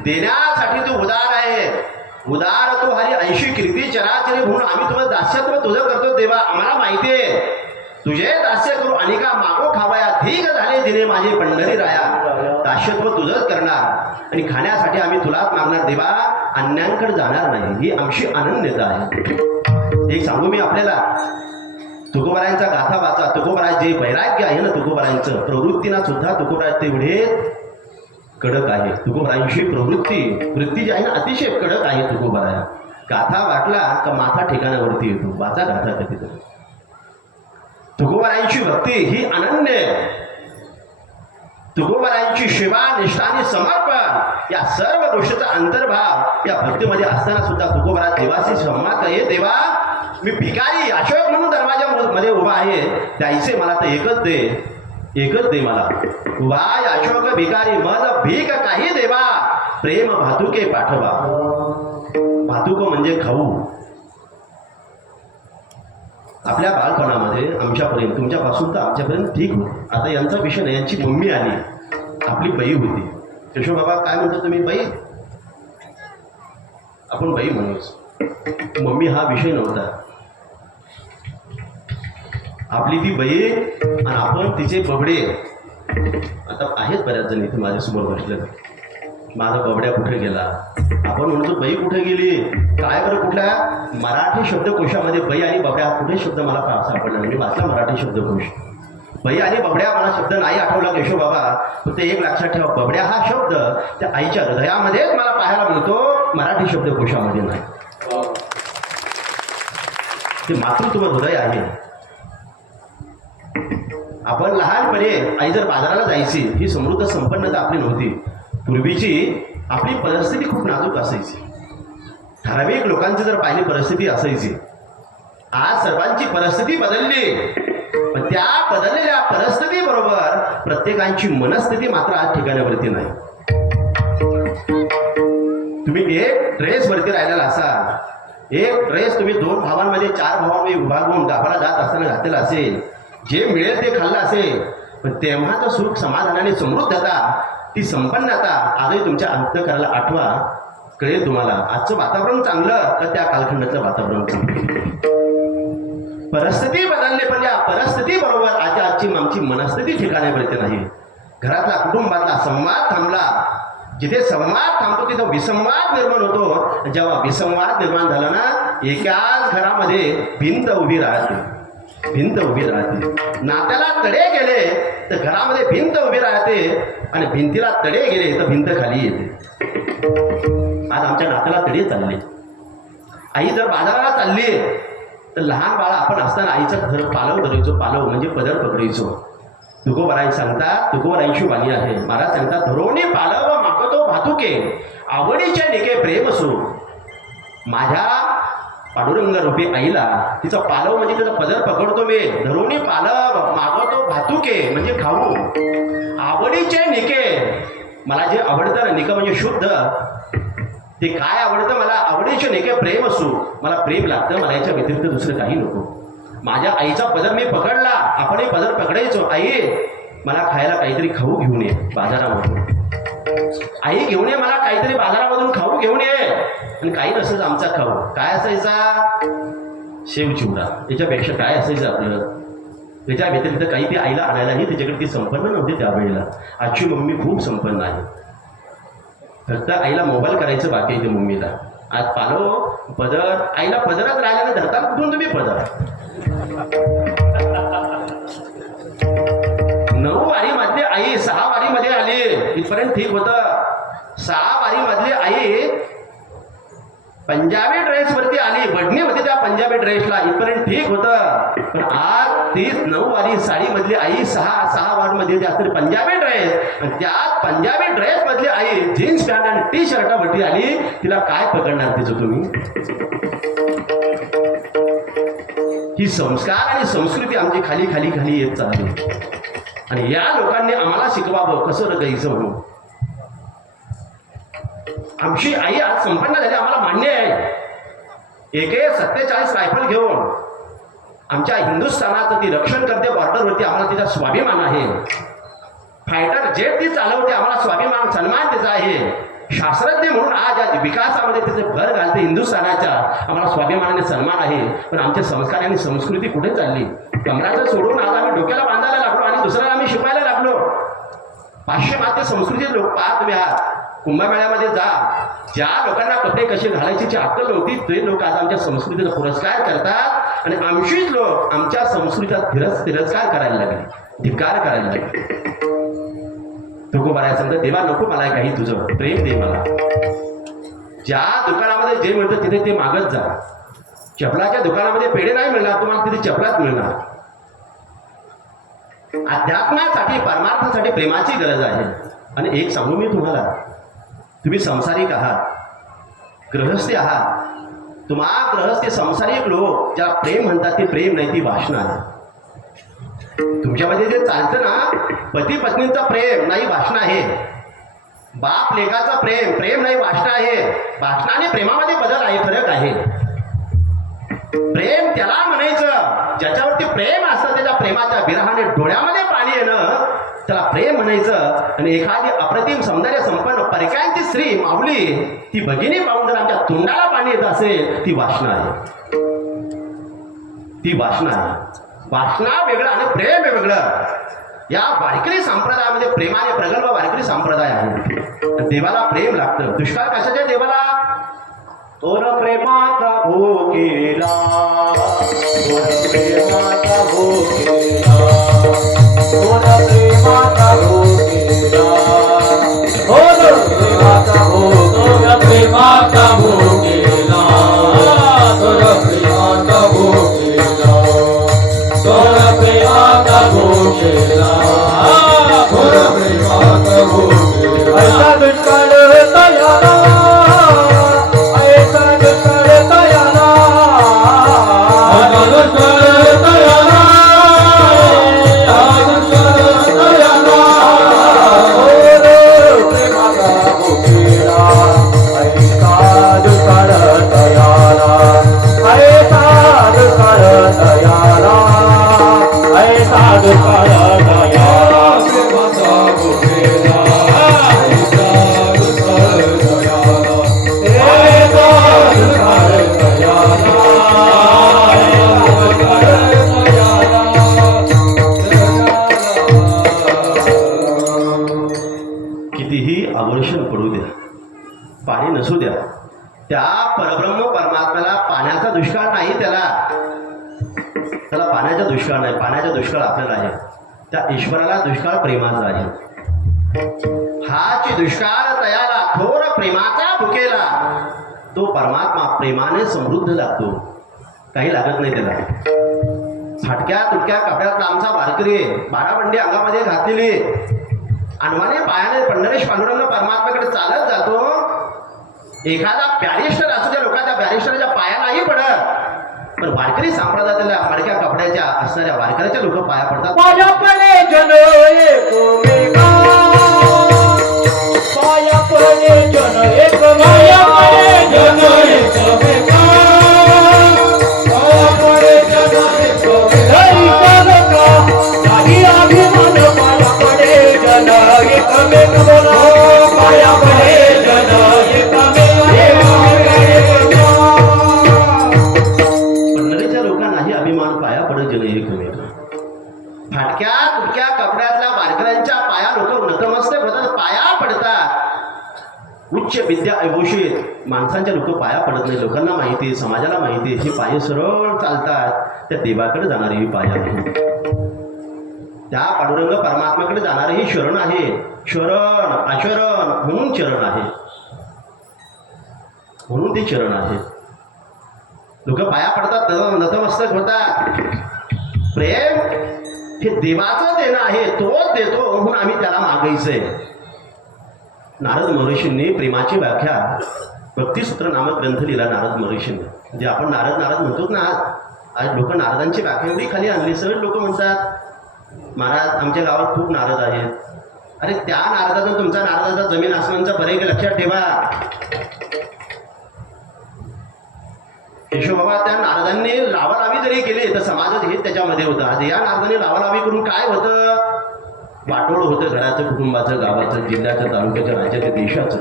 देण्यासाठी तू उदार आहे. उदार तू हरी 80 कीर्ती चराचरी म्हणून आम्ही तुझं दास्यत्व तुझं करतो देवा. आम्हाला माहिती आहे तुझे दास्य करू अनिका मागो खावाया, ठीक झाले दिने माझे पंढरी राया. दास्यत्व तुझंच करणार आणि खाण्यासाठी आम्ही तुलाच मागणार देवा, अन्यांकडे जाणार नाही. ही आमची अनन्यता आहे. एक सांगू मी आपल्याला, तुकोबारायांचा गाथा वाचा. तुकोबाराय जे वैराग्य आहे ना तुकोबारायांचं, प्रवृत्तीना सुद्धा तुकोबाराय तेवढे कडक आहे. तुकोबारायांची वृत्ती जी आहे ना अतिशय कडक आहे. तुकोबाराया गाथा वाटला का माथा ठिकाणावरती येतो. वाचा गाथा कधीतरी. तुकोबारायांची भक्ती ही अनन्य. तुकोबारायांची सेवा, निष्ठा आणि समर्पण या सर्व गोष्टीचा अंतर्भाव या भक्तीमध्ये असताना सुद्धा तुकोबारा देवाशी संवाद करे. देवा मी भिकारी अशोक म्हणून दरवाजामध्ये उभा आहे, द्यायचे मला तर एकच दे, एकच दे मला. वाय अशोक भिकारी मज भीक काही देवा, प्रेम भातुके पाठवा. भातुक म्हणजे खाऊ. आपल्या बालपणामध्ये आमच्यापर्यंत, तुमच्यापासून तर आमच्यापर्यंत ठीक होतं. आता यांचा विषय नाही. यांची मम्मी आली, आपली बाई होती. यशो बाबा काय म्हणतो तुम्ही, बाई, आपण बाई म्हणूच. मम्मी हा विषय नव्हता. आपली ती बाई आणि आपण तिचे बबडे. आता आहेत बऱ्याच जण इथे माझ्यासमोर बसले. माझा बबड्या कुठे गेला, आपण म्हणतो बाई कुठे गेली. काय बरं, कुठल्या मराठी शब्दकोशामध्ये बाई आणि बबड्या कुठे शब्द मला सापडला. मी वाचला मराठी शब्दकोश. बाई आणि बबड्या मला शब्द नाही आठवला यशो बाबा. फक्त एक लक्षात ठेवा, बबड्या हा शब्द त्या आईच्या हृदयामध्येच मला पाहायला मिळतो, मराठी शब्दकोशामध्ये नाही. ते मातृत्व हृदय आहे. आपण लहानपणी आई जर बाजाराला जायची, ही समृद्ध संपन्नता आपली नव्हती. पूर्वीची आपली परिस्थिती खूप नाजूक असायची. ठराविक लोकांची जर पाहिली परिस्थिती असायची. आज सर्वांची परिस्थिती बदलली, पण त्या बदललेल्या परिस्थितीबरोबर प्रत्येकांची मनस्थिती मात्र आज ठिकाणावरती नाही. तुम्ही एक ड्रेस वरती राहिलेला असाल, एक ड्रेस तुम्ही 2 भावांमध्ये 4 भावांमध्ये विभागून गावाला जात असताना घातलेला असेल, जे मिळेल ते खाल्लं असेल, पण तेव्हाचं सुख, समाधानाने समृद्धता, ती संपन्नता आजही तुमच्या अंतःकरणाला आठवा. कळेल तुम्हाला आजचं वातावरण चांगलं का त्या कालखंडातलं वातावरण चांगलं. परिस्थिती बदलली, पण या परिस्थिती बरोबर आजची आमची मनस्थिती ठिकाणावरती नाही. घरातला, कुटुंबातला संवाद थांबला. जिथे संवाद थांबतो तिथं विसंवाद निर्माण होतो. जेव्हा विसंवाद निर्माण झाला ना, एकाच घरामध्ये भिंत उभी राहते, भिंत उभी राहते. नात्याला तडे गेले तर घरामध्ये भिंत उभी राहते आणि भिंतीला तडे गेले तर भिंत खाली येते. आज आमच्या नात्याला तडे चालले. आई जर बाजाराला चालली तर लहान बाळ आपण असताना आईचं घर पालव धरायचो. पालव म्हणजे पदर पकडायचो. तुकोबराई सांगतात, तुकोबराईची वाणी आहे. महाराज सांगतात, धरोणी पालव मागतो भातुके, आवडीचे निके प्रेम सो. माझ्या पांडुरंग रूपी आईला तिचा पालव म्हणजे तिचा पदर पकडतो मी. धरोणी पालव मागवतो भातुके म्हणजे खाऊ, आवडीचे निके, मला जे आवडतं ना, निक म्हणजे शुद्ध, ते काय आवडतं मला, आवडीचे निके प्रेम असू, मला प्रेम लागतं, मला याच्या व्यतिरिक्त दुसरं काही नको. माझ्या आईचा पदर मी पकडला, आपणही पदर पकडायचो. आई मला खायला काहीतरी खाऊ घेऊन ये बाजारामधून, आई घेऊन ये मला काहीतरी बाजारामधून खाऊ घेऊन ये. आणि काही नसंच आमचा खाऊ काय असायचा, शेव चिवडा. याच्यापेक्षा काय असायचं आपलं, त्याच्या व्यतिरिक्त काही ती आईला आणायलाही तिच्याकडे ती संपन्न नव्हती त्यावेळेला. आजची मम्मी खूप संपन्न आहे. फक्त आईला मोबाईल करायचं बाकी आहे ते मम्मीला. आज पालो पदर, आईला पदरात राहिल्याने धरता कुठून तुम्ही पदर. 9 वारीमधली आई 6 वारीमध्ये आली, इथपर्यंत ठीक होतं. 6 वारीमधली आई पंजाबी ड्रेस वरती आली, बडणी होती त्या पंजाबी ड्रेसला, इथपर्यंत ठीक होतं. पण आज ती 9 वारी साडी मधली आई 6 वारीमध्ये जास्त पंजाबी ड्रेस, आणि त्यात पंजाबी ड्रेस मधली आई जीन्स पॅन्ट आणि टी शर्टावरती आली. तिला काय पकडणार तिचं तुम्ही. ही संस्कार आणि संस्कृती आमची खाली खाली खाली येत चालली. आणि या लोकांनी आम्हाला शिकवावं कसं रगायचं म्हणून. आमची आई आज संपन्न झाली, आम्हाला मान्य आहे. AK-47 रायफल घेऊन आमच्या हिंदुस्थानाचं ती रक्षण करते बॉर्डरवरती, आम्हाला तिचा स्वाभिमान आहे. फायटर जेट ती चालवते, आम्हाला स्वाभिमान सन्मान तिचा आहे. शास्त्रज्ञ म्हणून आज या विकासामध्ये तिचे भर घालते हिंदुस्थानाच्या, आम्हाला स्वाभिमानाने सन्मान आहे. पण आमचे संस्कार आणि संस्कृती कुठे चालली. कमराचं सोडून आज आम्ही डोक्याला बांधायला लागलो आणि दुसऱ्याला आम्ही शिकवायला लागलो. पाश्चिमात्य संस्कृतीचे लोक पाहत तुम्ही आहात. कुंभमेळ्यामध्ये जा, ज्या लोकांना कपडे कसे घालायची जी अक्कल नव्हती ते लोक आज आमच्या संस्कृतीचा पुरस्कार करतात. आणि आमचीच लोक आमच्या संस्कृतीचा तिरस्कार करायला लागले, धिक्कार करायला लागले. तुकोबाराय सांगतात, देवा नको मला काही, तुझं प्रेम दे मला. ज्या दुकानामध्ये जे मिळतं तिथे ते मागत जा. चपलाच्या दुकानामध्ये पेढे नाही मिळणार तुम्हाला, तिथे चपलाच मिळणार. अध्यात्मासाठी परमार्थासाठी प्रेमाची गरज आहे. आणि एक सांगू मी तुम्हाला, तुम्ही संसारिक आहात, गृहस्थी आहात. तुम्हा गृहस्थी संसारिक लोक ज्याला प्रेम म्हणतात ते प्रेम नाही, ती वासना आहे. तुमच्यामध्ये जे चालतं ना, पती पत्नींचं प्रेम नाही, वासना आहे. बाप लेकाचं प्रेम प्रेम नाही, वासना आहे. वासना आणि प्रेमामध्ये बदल आहे, फरक आहे. प्रेम त्याला म्हणायचं ज्याच्यावरती प्रेम असतं, त्याच्या प्रेमाच्या विरहाने डोळ्यामध्ये पाणी येणं त्याला प्रेम म्हणायचं. आणि एखादी अप्रतिम सौंदर्य संपन्न परक्यांची स्त्री माऊली ती भगिनी पाहून जर आमच्या तोंडाला पाणी येत असेल, ती वासना आहे, ती वासना आहे. वासना वेगळं आणि प्रेम वेगळं. या वारकरी संप्रदायामध्ये प्रेमाने प्रगल्भ वारकरी संप्रदाय आहे. देवाला प्रेम लागतं. दुष्काळ कशाच्या देवाला, तोर प्रेमाचा भोगेला, तोर प्रेमाचा भोगेला, तोर प्रेमाचा भोगेला, तोर प्रेमाचा भोग, तोर प्रेमाचा भोगेला, तोर प्रेमाचा भोगेला, तोर प्रेमाचा भोगेला, तोर प्रेमाचा भोगेला. ऐसा दुष्काळ तयारा, दुष्काळ परमात्म्याला पाण्याचा दुष्काळ नाही, त्याला पाण्याचा दुष्काळ नाही. पाण्याचा दुष्काळ आपल्याला आहे. त्या ईश्वराला दुष्काळ प्रेमाचा आहे. हाची दुष्काळ तयाला थोर प्रेमाचा भुकेला, तो परमात्मा प्रेमाने समृद्ध लागतो. काही लागत नाही त्याला. फाटक्या तुटक्या कपड्यातला आमचा वारकरी 12 बंडी अंगामध्ये घातलेली, अनवाने पायाने पंढरेश पांडुरंग परमात्म्याकडे चालत जातो. एखादा बॅरिस्टर असू द्या, लोकांच्या बॅरिस्टरच्या पाया नाही पडत, पण वारकरी संप्रदायातल्या फडक्या कपड्याच्या असणाऱ्या वारकऱ्याच्या लोक पाया पडतात. पाया पडे जन एकमेका, पाया पडे जन एक, पाया पडे जन एकमेका, पाया पडे जन एकमेका, नाही अभिमान पाया पडे जन एकमेका, बोला पाया पडे जन पंढरीच्या लोकांनाही अभिमान पाया पडत जन एकमेक. फाटक्या तुटक्या कपड्यातल्या वारकऱ्यांच्या पाया लोक नतमस्तक होतात, पाया पडतात. उच्च विद्या ऐभूषित माणसांच्या लोक पाया पडत नाही. लोकांना माहिती आहे, समाजाला माहिती आहे, ही पाय सरळ चालतात, त्या देवाकडे जाणारी ही पाया नाही. त्या पांडुरंग परमात्म्याकडे जाणारे ही शरण आहे. शरण अशरण म्हणून चरण आहे, म्हणून ते चरण आहे. लोक पाया पडतात, नतमस्तक होतात. प्रेम हे देवाचं देणं आहे, तोच देतो म्हणून आम्ही त्याला मागायचंय. नारद महर्षींनी प्रेमाची व्याख्या भक्तिसूत्र नामक ग्रंथ लिहिला. नारद महर्षींनी, म्हणजे आपण नारद नारद म्हणतो ना, आज लोक नारदांची व्याख्या एवढी खाली आणली. सहज लोक म्हणतात महाराज आमच्या गावात खूप नारद आहेत. अरे त्या नारदाचा तुमचा नारदाचा जमीन आसमानचा फरक लक्षात ठेवा. यशोबाबा त्या नारदांनी लावालावी जरी केली तर समाजात हे त्याच्यामध्ये होतं. आज या नारदांनी लावालावी करून काय होतं? वाटोळ होतं घराचं, कुटुंबाचं, गावाचं, जिल्ह्याचं, तालुक्याचं, राज्याचं, देशाचं.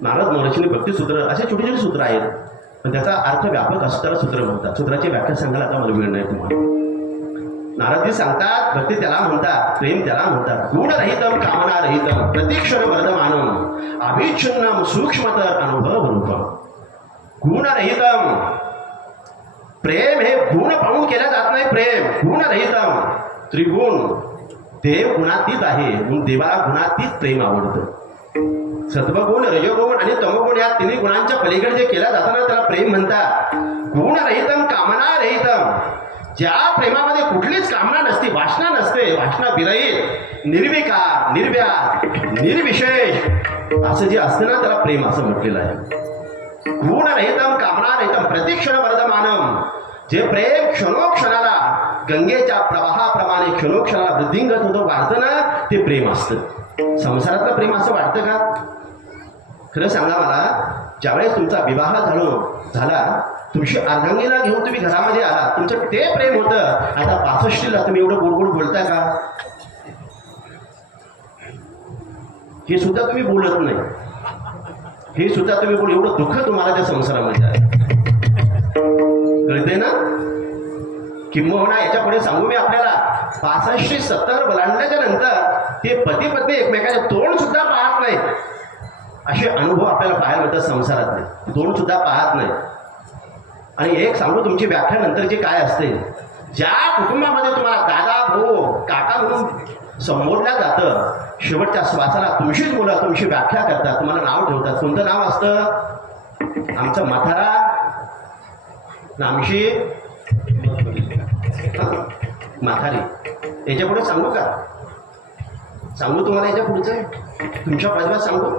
नारद महर्षींनी भक्तिसूत्र असे छोटे छोटे सूत्र आहेत, पण त्याचा अर्थ व्यापक असतो, त्याला सूत्र म्हणतात. सूत्राची व्याख्या सांगायला आता मला वेळ नाही तुम्हाला. नारदजी सांगतात भक्ती त्याला म्हणतात, प्रेम त्याला म्हणतात. गुणरहितम कामनारहितम प्रतीक्षण वर्धमानम अभिच्छिन्नम सूक्ष्मतर अनुभव रूपम. गुणरहितम प्रेम हे गुण पाहून केलं जात नाही. प्रेम गुणरहितम, त्रिगुण, देव गुणातीत आहे म्हणून देवाला गुणातीत प्रेम आवडतं. सत्वगुण, रजोगुण आणि तमोगुण या तिन्ही गुणांच्या पलीकडे जे केलं जातं ना त्याला प्रेम म्हणतात. गुणरहितम कामनारहितम, ज्या प्रेमामध्ये कुठलीच कामना नसते, वासना नसते, वासना विरहित, निर्विकार, निर्व्याज, निर्विशेष असं जे असतं ना त्याला प्रेम असं म्हटलेलं आहे. गुणरहितम कामनारहितम प्रतीक्षण वर्धमानम, जे प्रेम क्षणोक्षणाला गंगेच्या प्रवाहाप्रमाणे क्षणोक्षणाला वृद्धिंगत होतं, वाढतं ना, ते प्रेम असतं. संसारातलं प्रेम असं वाटतं का? खरं सांगा मला, ज्यावेळेस तुमचा विवाह झाला, तुमची अर्धांगीला घेऊन तुम्ही घरामध्ये आला, तुमचं ते प्रेम होतं. आता 65ला तुम्ही एवढं गोड गोड बोलता का? हे सुद्धा तुम्ही बोलत नाही. हे सुद्धा तुम्ही बोल, एवढं दुःख तुम्हाला त्या संसारामध्ये आहे. कळते ना? किंबहुना याच्या पुढे सांगू मी आपल्याला, 65-70 बलांडल्याच्या नंतर ते पती पत्नी एकमेकाचे तोंड सुद्धा पाहत नाही, असे अनुभव आपल्याला पाहायला मिळतात संसारातले. तोंड सुद्धा पाहत नाही. आणि एक सांगू तुमची व्याख्या नंतरची काय असते. ज्या कुटुंबामध्ये तुम्हाला दादा, भाऊ, काका म्हणून संबोधल्या जातं, शेवटच्या श्वासाला तुमचीच मुलं तुमची व्याख्या करतात, तुम्हाला नाव ठेवतात. कोणतं नाव असतं? आमचं म्हातारा, आमची म्हातारी. याच्या पुढे सांगू का? सांगू तुम्हाला याच्या पुढचं? तुमच्या पदव्यात सांगू?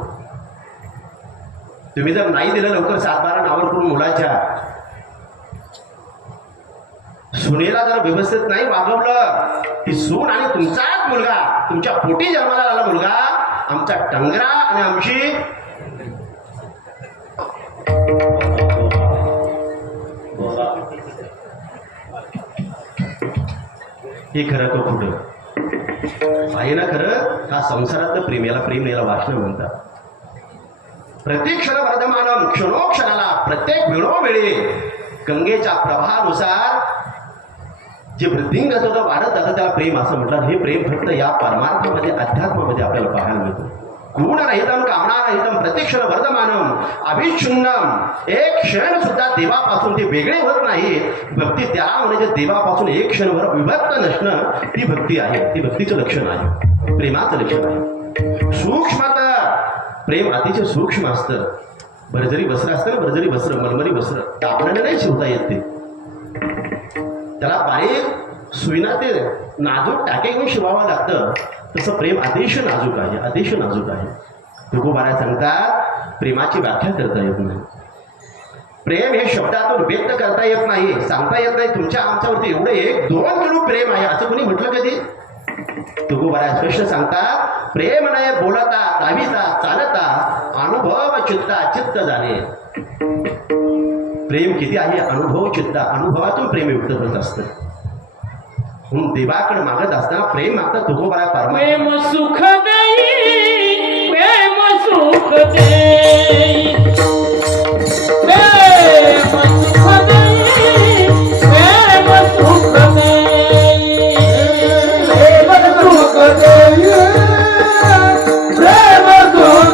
तुम्ही जर नाही दिलं लवकर 7-12 नावं करून मुलाच्या, सुनेला जर व्यवस्थित नाही वागवलं, ती सून आणि तुमचाच मुलगा, तुमच्या पोटी जन्माला आला मुलगा, आमचा टंगरा आणि आमची हे खरं का खोटं आहे ना? खरं हा संसारातलं प्रेम, याला प्रेम, याला वासना म्हणतात. प्रतीक्षण वर्धमानम, क्षणोक्षणाला प्रत्येक वेळोवेळी गंगेच्या प्रवाहानुसार जे वृद्धिंगत होतं, वाढत जातं, त्याला प्रेम असं म्हटलं. हे प्रेम फक्त या परमार्थामध्ये, अध्यात्मामध्ये आपल्याला पाहायला मिळतं. गुणरहितम कामनारहितम प्रतिक्षण वर्धमानम अभिच्छुन्नम. एक क्षण सुद्धा देवापासून ते वेगळे होत नाही. भक्ती त्याला म्हणजे देवापासून एक क्षणभर विभक्त नसणं ती भक्ती आहे. ती भक्तीचं लक्षण आहे, प्रेमाचं लक्षण आहे. सूक्ष्मता प्रेम अतिशय सूक्ष्म असतं. भरजरी वस्त्र असतं ना, भरजरी वस्त्र, मलमरी वस्त्र, आपल्याला नाही शिवता येत ते. त्याला बारीक सुईना ते नाजूक टाके घेऊन शिवावं लागतं. तसं प्रेम अतिशय नाजूक आहे, अतिशय नाजूक आहे. तुकोबारा सांगतात प्रेमाची व्याख्या करता येत नाही. प्रेम हे शब्दातून व्यक्त करता येत नाही, सांगता येत नाही. तुमच्या आमच्यावरती एवढे 1-2 किलो प्रेम आहे असं कोणी म्हटलं कधी? तुकोबारा स्पष्ट सांगतात प्रेम नाही बोलता दाविता चालता अनुभव चित्ता चित्त झाले. प्रेम किती आहे? अनुभव चित्ता, अनुभवातून प्रेम युक्त होत असतं. म्हणून देवाकडे मागत असताना प्रेम मागतात तुकोबारा परमात्मा. प्रेम सुख देई, प्रेम सुख देई, प्रेम सुख देई, प्रेम सुख देई, प्रेम सुख देई, प्रेम सुख देई, प्रेम सुख देई, प्रेम सुख देई.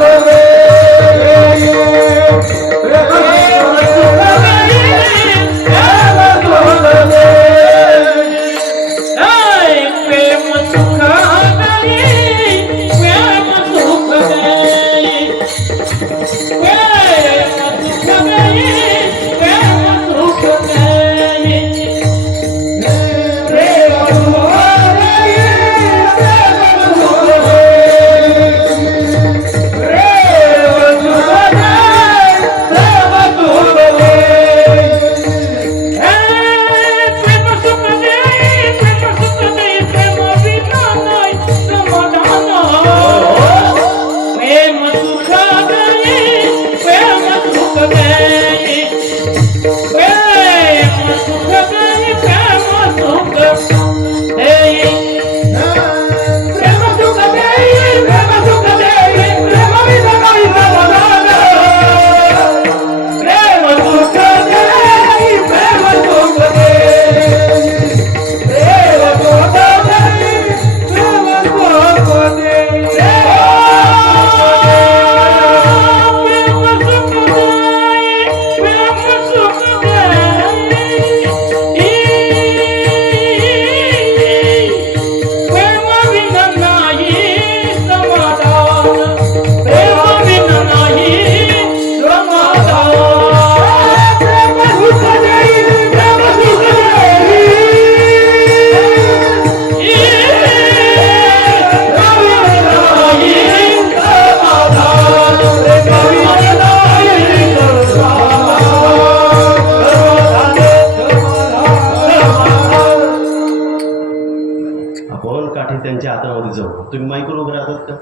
त्यांच्या हातामध्ये जाऊ. तुम्ही माईकवर उभे राहतात का?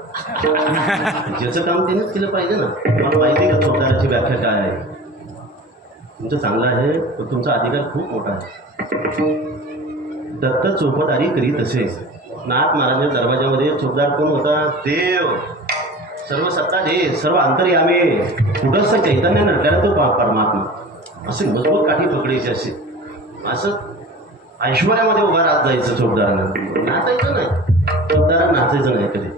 ज्याचं काम त्यांनीच केलं पाहिजे ना. मला माहिती आहे का चौदाराची व्याख्या काय आहे? तुमचं चांगलं आहे पण तुमचा अधिकार खूप मोठा आहे. दत्त चौपदारी करीत असे. नाथ महाराजांच्या दरवाजामध्ये चौकदार कोण होता? देव, सर्व सत्ता दे, सर्व अंतर्यामी, कुठंच चैतन्य नटल्याला तो परमात्मा. असे मजबूत काठी पकडायची असे. असं ऐश्वर्यामध्ये उभा राहत जायचं चौकदारानं. नाचायचं नाही, चौकदारानं नाचायचं नाही कधी.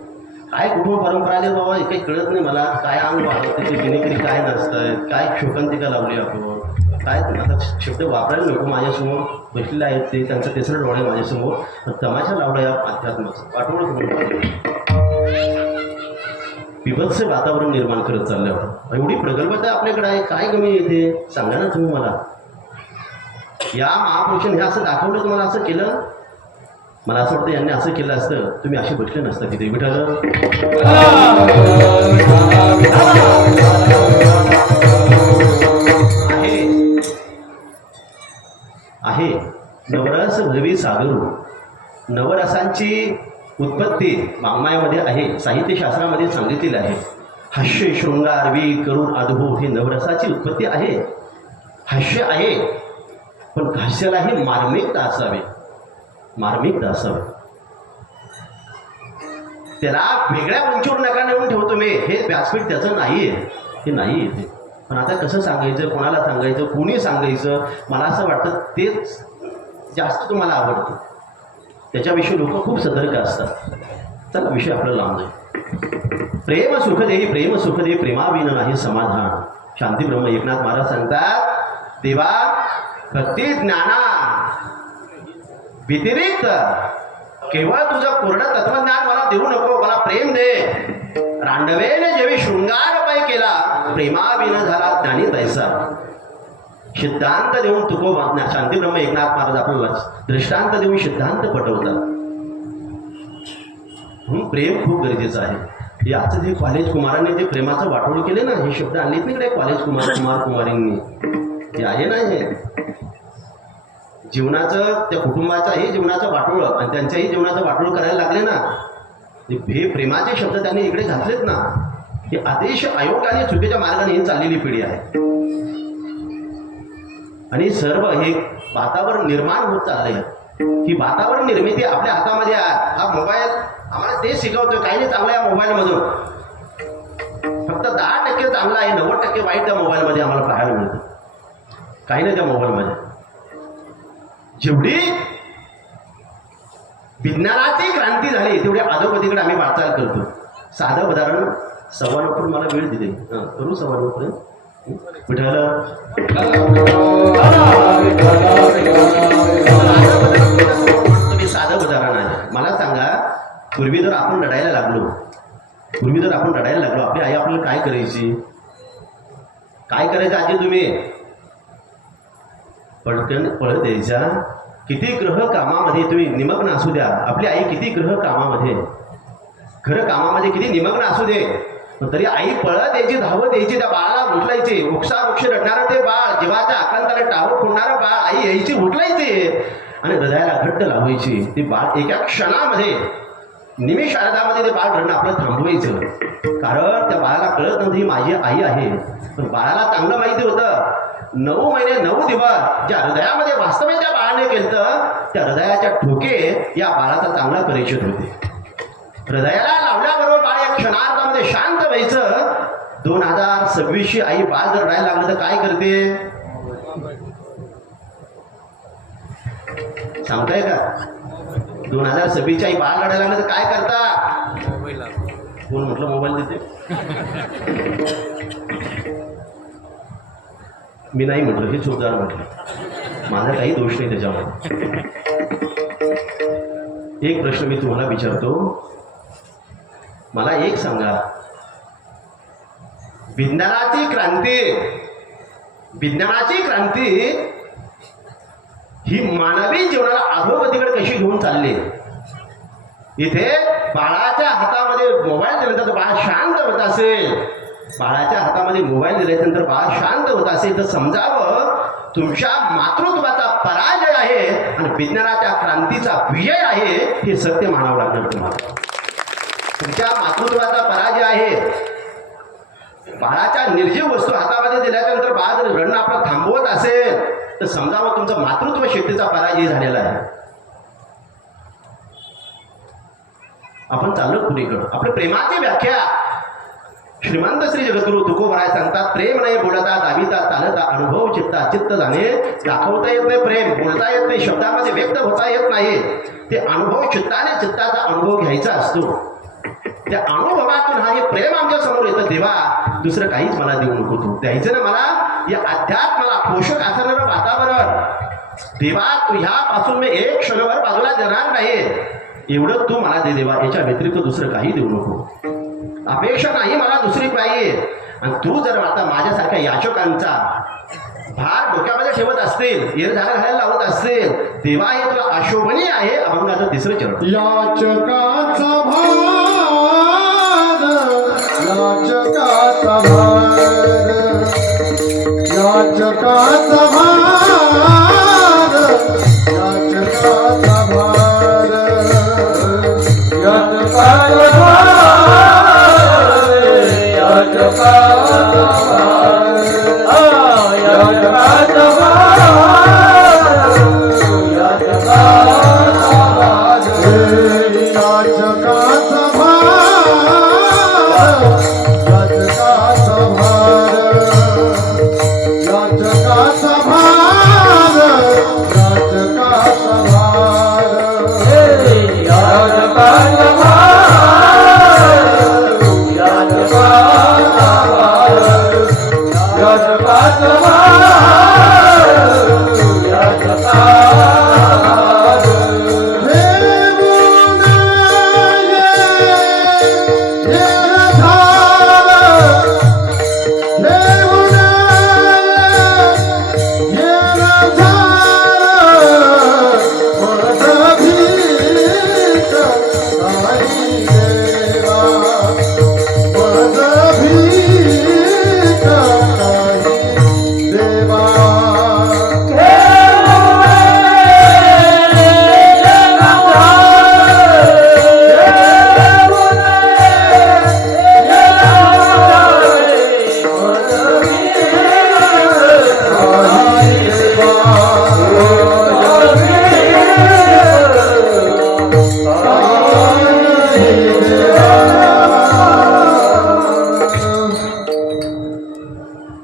काय कुटुंब परंपरा आली बाबा काही कळत नाही मला. काय अंग वाढत त्याची गिनेकरी काय नसतं, काय शोकांतिका लावली आपण, काय आता शब्द वापरायला नको. माझ्यासमोर बसलेले आहेत ते, त्यांचं तिसरं डोळे माझ्यासमोर तमाशा लावला या अध्यात्माचं वाटोळ करून बिभत्स वातावरण निर्माण करत चालल्यावर. एवढी प्रगल्भता आपल्याकडे आहे, काय कमी येते सांगा ना तुम्ही मला. या महापुरुषांनी हे असं दाखवलं, तुम्हाला असं केलं. मला असं वाटतं यांनी असं केलं असतं तुम्ही असे बसले नसतं तिथे. विठ्ठल आहे नवरस भरवी सागरू. नवरसांची उत्पत्ती वाङ्मयामध्ये आहे, साहित्यशास्त्रामध्ये सांगितलेलं आहे. हास्य शृंगार वी करुण अद्भुत ही नवरसाची उत्पत्ती आहे. हास्य आहे पण हास्यालाही मार्मिकता असावी, मार्मिकता असावी. त्याला वेगळ्या उंचीवर नका नेऊन ठेवतो मी, हे व्यासपीठ त्याचं नाही आहे, हे नाही आहे. पण आता कसं सांगायचं, कोणाला सांगायचं, कोणी सांगायचं, मला असं वाटतं तेच जास्त तुम्हाला आवडतं. त्याच्याविषयी लोक खूप सतर्क असतात. चला विषय आपल्याला लांब जाईल. प्रेम सुख देई प्रेम सुख दे प्रेमाविन नाही समाधान. शांती ब्रह्म एकनाथ महाराज सांगतात देवा भक्ती ज्ञाना व्यतिरिक्त केवळ तुझं पूर्ण तत्वज्ञान मला देऊ नको, मला प्रेम दे. रांडवेने जेवी शृंगार पाय केला प्रेमाविन झाला ज्ञानी तैसा. सिद्धांत देऊन तुको शांती ब्रह्म एकनाथ महाराज आपल्याला दृष्टांत देऊन सिद्धांत पटवतात. म्हणून प्रेम खूप गरजेचं आहे. हे आजचं जे कॉलेज कुमारांनी जे प्रेमाचं वाटोळ केले ना, हे शब्द आणलेत तिकडे कॉलेज कुमारींनी हे आहे ना, हे जीवनाचं त्या कुटुंबाचाही जीवनाचं वाटोळ आणि त्यांच्याही जीवनाचं वाटोळ करायला लागले ना. हे प्रेमाचे शब्द त्यांनी इकडे घातलेत ना. हे आदेश आयोगाने चुकीच्या मार्गाने ही चाललेली पिढी आहे. आणि सर्व हे वातावरण निर्माण होत चाललंय. ही वातावरण निर्मिती आपल्या हातामध्ये आहे. हा मोबाईल आम्हाला ते शिकवतोय. काही नाही चांगलं आहे मोबाईलमधून, फक्त 10% चांगला आहे, 90% वाईट त्या मोबाईलमध्ये आम्हाला पाहायला मिळतं. काही नाही त्या मोबाईलमध्ये. जेवढी विज्ञानाची क्रांती झाली तेवढी अधोगतीकडे आम्ही वाटचाल करतो. साधं उदाहरण, 9:15 मला वेळ दिली, करू 9:15 विठ्ठल तुम्ही साधं उदाहरण आहे. मला सांगा, पूर्वी जर आपण रडायला लागलो आपली आई आपल्याला काय करायची? काय करायचं आजी? तुम्ही पटकन पळत द्यायच्या. किती ग्रह कामामध्ये तुम्ही निमग्न असू द्या, आपली आई किती ग्रह कामामध्ये खरं कामामध्ये किती निमग्न असू दे, तरी आई पळत द्यायची, धावत द्यायची, त्या बाळाला उठलायची. वृक्षावृक्ष रडणारं ते बाळ, जीवाच्या आकांताला टावर फोडणारं बाळ, आई यायची, उठलायची आणि हृदयाला घट्ट लावायची. ते बाळ एका क्षणामध्ये निमिषार्धामध्ये ते बाळ रडणं आपलं थांबवायचं. कारण त्या बाळाला कळत नव्हतं ही माझी आई आहे. पण बाळाला चांगलं माहिती होतं 9 महिने 9 दिवस ज्या हृदयामध्ये वास्तव्य त्या बाळाने केलं, त्या हृदयाच्या ठोके या बाळाचा चांगला परिचित होते. हृदयाला लावल्याबरोबर बाळ या क्षणार्धामध्ये शांत व्हायचं. 2026 आई बाळ जर रडायला लागलं तर काय करते सांगताय का? 2026 आई बाळ रडायला लागलं तर काय करता? कोण म्हटलं मोबाईल देते? मी नाही म्हटलं, हे चोरदार म्हटलं. माझा काही दोष नाही त्याच्यामध्ये. एक प्रश्न मी तुम्हाला विचारतो, मला एक सांगा, विज्ञानाची क्रांती ही मानवी जीवनाला अधोगतीकडे कशी घेऊन चालली? इथे बाळाच्या हातामध्ये मोबाईल दिल्यानंतर बाळ शांत होत असेल, बाळाच्या हातामध्ये मोबाईल दिल्यानंतर बाळ शांत होत असेल तर समजावं तुमच्या मातृत्वाचा पराजय आहे आणि विज्ञानाच्या क्रांतीचा विजय आहे. हे सत्य मानावं लागणार तुम्हाला. तुमच्या मातृत्वाचा पराजय आहे. बाळाच्या निर्जीव वस्तू हातामध्ये दिल्यानंतर बाळ जर रडणं आपलं थांबवत असेल तर समजावं तुमचं मातृत्व शक्तीचा पराजय झालेला आहे. आपण चाललो पुढेकडं. आपल्या प्रेमाची व्याख्या श्रीमंत श्री जगद्गुरु तुकोबराय सांगतात, प्रेम नाही बोलता दाविता चालता अनुभव चित्ता चित्त जाणे. दाखवता येत नाही प्रेम, बोलता येत नाही, शब्दामध्ये व्यक्त होता येत नाही. ते अनुभव चित्ताने चित्ताचा अनुभव घ्यायचा असतो. त्या अनुभवातून हा हे प्रेम आमच्या समोर येतं. देवा दुसरं काहीच मला देऊ नको, तू द्यायचं ना मला या अध्यात्माला पोषक असणारं वातावरण. देवा तू ह्यापासून मी एक क्षणभर बाजूला देणार नाही, एवढं तू मला दे देवा. याच्या व्यतिरिक्त दुसरं काही देऊ नको. अपेक्षा नाही मला दुसरी पाहिजे. आणि तू जर आता माझ्यासारख्या याचकांचा भार डोक्यामध्ये ठेवत असतील, येरझारा घालायला लावत असतील, देवा हे तुला अशोभनीय आहे. अभंगाचं 3रं चरण. याचकाचा भार, याचकाचा भार, याचकाचा भार, याचकाचा भार, याचकाचा भार, याचकाचा भार, याचकाचा भार, याचकाचा भार, याचकाचा भार, याचकाचा भार. जगात या जगात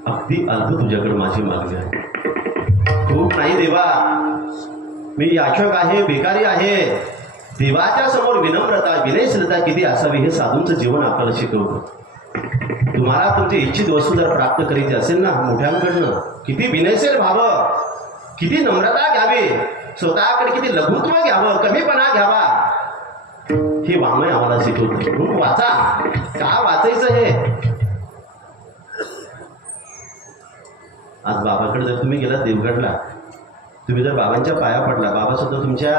अगदी अल्प तुझ्याकडे माझी मागणी आहे. खूप नाही देवा, मी याचक आहे, भिकारी आहे. देवाच्या समोर विनम्रता विनयशीलता किती असावी हे साधूंचं जीवन आपल्याला शिकवतं. तुम्हाला तुमची इच्छित वस्तू जर प्राप्त करायची असेल ना मोठ्यांकडनं, किती विनयशील व्हावं, किती नम्रता घ्यावी, स्वतःकडे किती लघुत्व घ्यावं, कमीपणा घ्यावा, हे वाङ्मय आम्हाला शिकवतं. म्हणून वाचा. का वाचायचं हे? आज बाबाकडे जर तुम्ही गेलात देवगडला, तुम्ही जर बाबांच्या पाया पडला, बाबा सुद्धा तुमच्या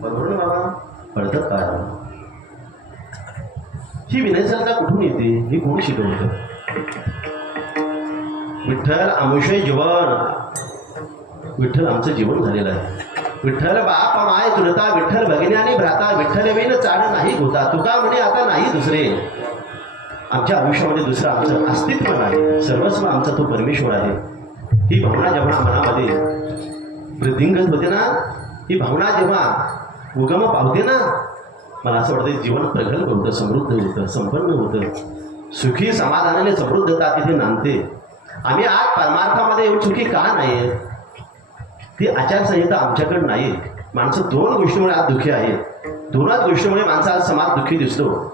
बरोबर ना बाबा पडतात पाया. ही विनयशीलता कुठून येते? ही कोण शिकवतं? विठ्ठल आमुषय जीवन. विठ्ठल आमचं जीवन झालेलं आहे. विठ्ठल बाप माय तुलता, विठ्ठल भगिनी आणि भ्राता, विठ्ठल वेन चाड नाही होता. तुका म्हणे आता नाही दुसरे. आमच्या आयुष्यामध्ये दुसरं आमचं अस्तित्व नाही, सर्वस्व आमचा तो परमेश्वर आहे. ही भावना जेव्हा मनामध्ये वृद्धिंगत होते ना, ही भावना जेव्हा उगम पावते ना, मला असं वाटतं जीवन प्रगल्भ होतं, समृद्ध होतं, संपन्न होतं, सुखी समाधानाने समृद्धता तिथे नांदते. आम्ही आज परमार्थामध्ये येऊन सुखी का नाही? ती आचारसंहिता आमच्याकडे नाही. माणसं दोन गोष्टीमुळे आज दुःखी आहेत. दोनच गोष्टीमुळे माणसा आज समाज दुःखी दिसतो.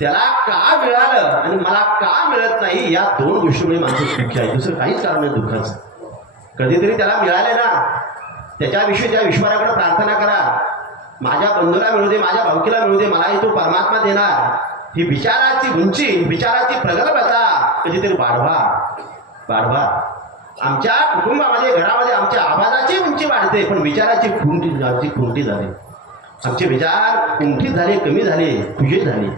त्याला का मिळालं आणि मला का मिळत नाही, या दोन गोष्टीमुळे माणसं दुःखी आहे. दुसरं काहीच कारण नाही दुःखाचं. कधीतरी त्याला मिळाले ना, त्याच्याविषयी त्या ईश्वराकडे प्रार्थना करा, माझ्या बंधूला मिळू दे, माझ्या भावकीला मिळू दे, मलाही तो परमात्मा देणार. ही विचाराची उंची, विचाराची प्रगल्भता कधीतरी वाढवा. आमच्या कुटुंबामध्ये, घरामध्ये आमच्या आवाजाची उंची वाढते, पण विचाराची खुंटी झाली. आमचे विचार कुंठित झाले, कमी झाले, खुजे झाले.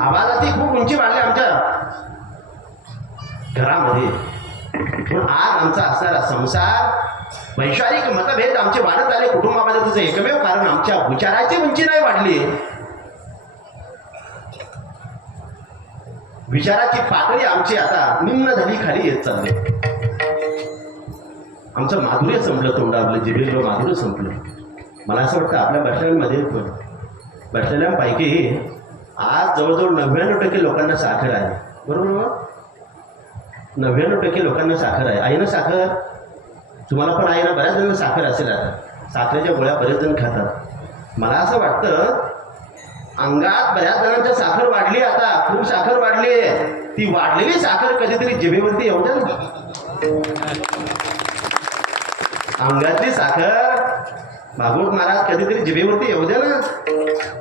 आवाजाची खूप उंची वाढली आमच्या घरामध्ये. पण आज आमचा असणारा संसार, वैचारिक मतभेद आमचे वाढत आले कुटुंबामध्ये. तुझं एकमेव कारण आमच्या विचाराची उंची नाही वाढली. विचाराची पातळी आमची आता निम्न झाली, खाली येत चालली. आमचं माधुर्य संपलं, तोंडावलं जिभेलं माधुर्य संपलं. मला असं वाटतं आपल्या बसलेल्यांमध्ये बसलेल्यांपैकी आज जवळजवळ 99% लोकांना साखर आहे. बरोबर? 99% लोकांना साखर आहे. आहे ना साखर? तुम्हाला पण आहे ना? बऱ्याच जणांना साखर असेल. आता साखरेच्या गोळ्या बरेच जण खातात. मला असं वाटतं अंगात बऱ्याच जणांच्या साखर वाढली, आता खूप साखर वाढली आहे. ती वाढलेली साखर कधीतरी जिभेवरती येऊ द्या ना. अंगातली साखर भागवत महाराज कधीतरी जिभेवरती येऊ द्या ना.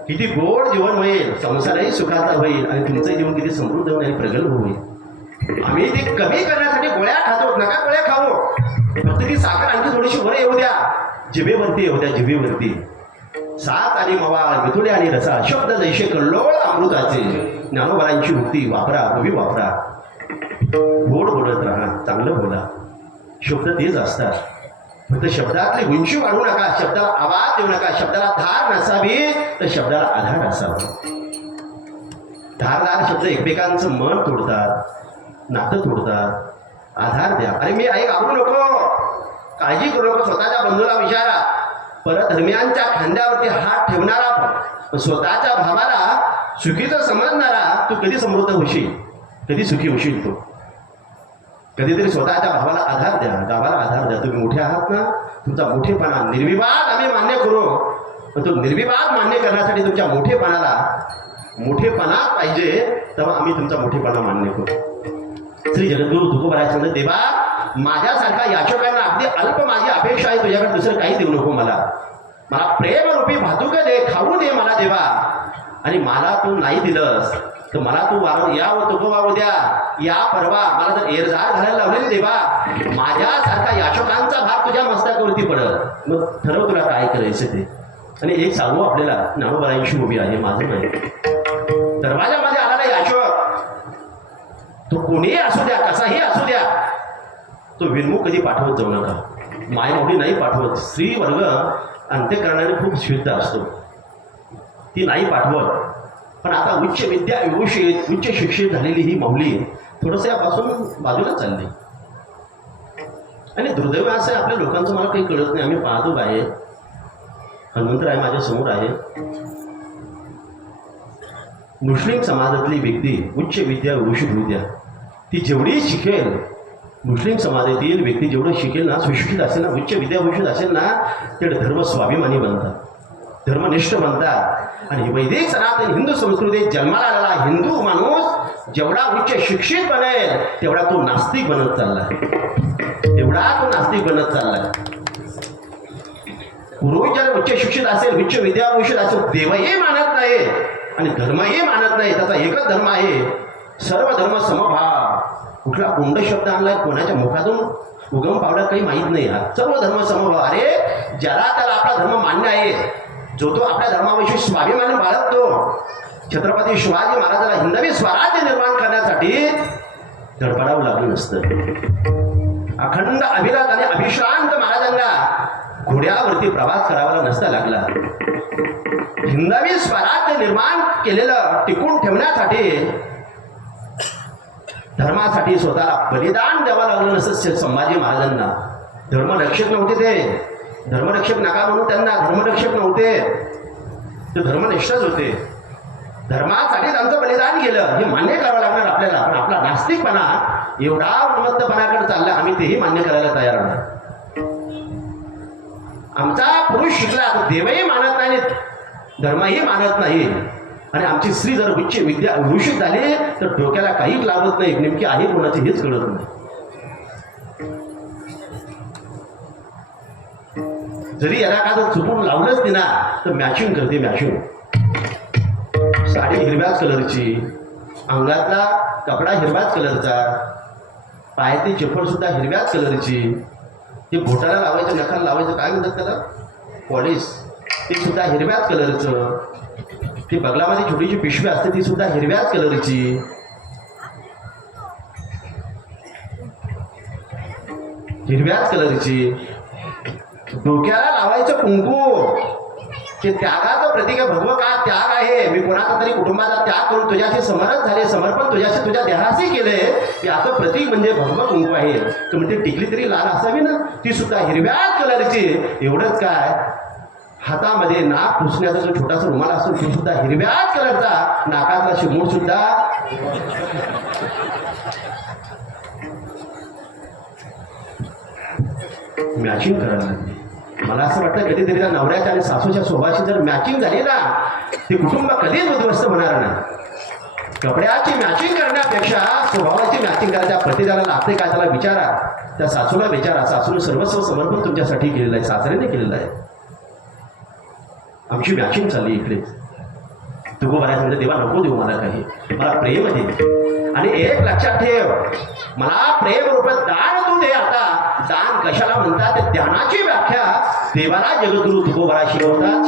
किती गोड जीवन होईल, संसारही सुखाचा होईल आणि तुमचं जीवन किती समृद्ध होईल, प्रगल्भ होईल. आम्ही ते कमी करण्यासाठी गोळ्या खातो. नका गोळ्या खाऊ, फक्त ती साखर आणखी थोडीशी वर येऊ द्या, जिभेवरती येऊ द्या. जिभेवरती सात आणि मवाळ, मिथुडे आणि रसा, शब्द जैसे कल्लोळ अमृताचे. ज्ञानोबरांची मुक्ती वापरा, हवी वापरा. गोड बोलत राहा, चांगलं बोला. शब्द तेच असतात. फक्त शब्दातली उंची वाढवू नका, शब्दाला आवाज देऊ नका. शब्दाला धार नसावी तर शब्दाला आधार असावा. धारदार शब्द एकमेकांचं मन तोडतात, नातं तोडतात. आधार द्या. अरे मी आई घाबरू नको, काळजी करू नको. स्वतःच्या बंधूला विचारा. परधर्मियांच्या खांद्यावरती हात ठेवणारा, स्वतःच्या भावाला सुखीचं समजणारा, तू कधी समृद्ध होशील, कधी सुखी होशील. तू कधीतरी स्वतःच्या भावाला आधार द्या, गावाला आधार द्या. तुम्ही मोठे आहात ना, तुमचा मोठेपणा निर्विवाद आम्ही मान्य करू. पण तो निर्विवाद मान्य करण्यासाठी तुमच्या मोठेपणाला मोठेपणा पाहिजे तेव्हा आम्ही तुमचा मोठेपणा मान्य करू. श्री जगद्गुरु तुकोबाराय सांगतात, देवा माझ्यासारखा याचकांना अगदी अल्प माझी अपेक्षा आहे, तुझ्याकडे दुसरं काही देऊ नको मला. मला प्रेमरूपी भातुक दे, खाऊ दे मला देवा. आणि मला तू नाही दिलंस तर मला तू या व तुकोबा उद्या या परवा मला जर एरजार घालायला लावले देवा, माझ्यासारखा याचकांचा भाग तुझ्या मस्तकावरती पडत. मग ठरव तुला काय करायचं ते. आणि एक सांगू आपल्याला, ज्ञानोबारायांची उभी आहे, माझं नाही. दरवाजामध्ये आलेला याचक तो कोणीही असू द्या, कसाही असू द्या, तो विनमुख कधी पाठवत जाऊ नका. मायमोठी नाही पाठवत. स्त्री वर्ग अंत्यकरणाने खूप शुद्ध असतो, ती नाही पाठवत. पण आता उच्च विद्या विभूषित उच्च शिक्षित झालेली ही माऊली थोडंसं यापासून बाजूला चालली. आणि दुर्दैव असं आहे, आपल्या लोकांचं मला काही कळत नाही. आम्ही पाहतो आहे, हनुमंतराय माझ्या समोर आहे. मुस्लिम समाजातली व्यक्ती उच्च विद्या विभूषित होऊ द्या, ती जेवढी शिकेल, मुस्लिम समाजातील व्यक्ती जेवढं शिकेल ना, सुशिक्षित असेल ना, उच्च विद्याभूषित असेल ना, तेवढं धर्म स्वाभिमानी बनतात, धर्मनिष्ठ बनतात. आणि वैदिक सनातन हिंदू संस्कृतीत जन्माला आलेला हिंदू माणूस जेवढा उच्च शिक्षित बनेल तेवढा तो नास्तिक बनत चाललाय, तेवढा तो नास्तिक बनत चाललाय. पूर्वी जर उच्च शिक्षित असेल, उच्च विद्याभूषित असेल, देवही मानत नाही आणि धर्मही मानत नाही. त्याचा एकच धर्म आहे, सर्व धर्म समभाव. कुठला कोंड शब्द आणलाय कोणाच्या मुखातून उगम पावला काही माहीत नाही. सर्व धर्म समभाव. अरे ज्याला त्याला आपला धर्म मान्य आहे, जो तो आपल्या धर्माविषयी स्वाभिमान बाळगतो. छत्रपती शिवाजी महाराजांना हिंदवी स्वराज्य निर्माण करण्यासाठी धडपडावं लागलं नसतं. अखंड अभिरात आणि अभिश्रांत महाराजांना घोड्यावरती प्रवास करावा नसता लागला. हिंदवी स्वराज्य निर्माण केलेलं टिकून ठेवण्यासाठी, धर्मासाठी स्वतःला बलिदान द्यावं लागलं नसतं संभाजी महाराजांना. धर्मरक्षक नव्हते ते, धर्मरक्षक नका म्हणून त्यांना धर्मरक्षक नव्हते, ते धर्मनिष्ठच होते. धर्मासाठी त्यांचं बलिदान केलं हे मान्य करावं लागणार आपल्याला. पण आपला नास्तिकपणा एवढा उन्मत्तपणाकडे चालला, आम्ही तेही मान्य करायला तयार नाही. आमचा पुरुष शिकला तर देवही मानत नाही, धर्मही मानत नाही. आणि आमची स्त्री जर उच्च विद्या विभूषित झाली तर डोक्याला काहीच लागत नाही, नेमकी आहे कोणाची हेच कळत नाही. जरी याला का जर चुकून लावलंच नाही ना तर मॅचिंग करते. मॅचिंग साडी हिरव्याच कलरची, अंगातला कपडा हिरव्याच कलरचा, पायाची चप्पल सुद्धा हिरव्याच कलरची, ते बोटाला लावायचं, नखाला लावायचं, काय म्हणतात त्याला, पॉलिश, ते सुद्धा हिरव्याच कलरचं. ती बगलामध्ये छोटीशी पिशवी असते ती सुद्धा हिरव्याच कलरची. हिरव्याच कलरची. डोक्याला लावायचं कुंकू, ते त्यागाचं प्रतीक आहे. भगव का त्याग आहे, मी कोणाचा तरी कुटुंबाचा त्याग करून तुझ्याशी समर्पण झाले, समर्पण तुझ्याशी तुझ्या देहाशी केले, याचं प्रतीक म्हणजे भगव कुंकू आहे. तर म्हणजे टिकली तरी लाल असावी ना, ती सुद्धा हिरव्याच कलरची. एवढंच काय, हातामध्ये नाक पुसण्याचा जो छोटासा रुमाल असतो तो सुद्धा हिरव्याच कलरचा, नाकातला शिमूळ सुद्धा मॅचिंग करायला लागली. मला असं वाटतं कधीतरी त्या नवऱ्याच्या आणि सासूच्या स्वभावाची जर मॅचिंग झाली ना, ते कुटुंब कधीच उद्ध्वस्त होणार नाही. कपड्याची मॅचिंग करण्यापेक्षा स्वभावाची मॅचिंग करायच्या प्रतिदाला लागते काय त्याला विचारा, त्या सासूला विचारा. सासूने सर्वस्व समर्पण तुमच्यासाठी केलेलं आहे, सासऱ्याने केलेलं आहे. आमची मॅचिंग चालली इकडे. तुको बऱ्याच म्हणजे देवा नको देऊ मला काही, मला प्रेम दे. आणि एक लक्षात ठेव, मला प्रेम रूप दान तू दे. आता दान कशाला म्हणतात, ध्यानाची व्याख्या देवाला जगद्गुरु तुकोबरा शिकवतात.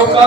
Oh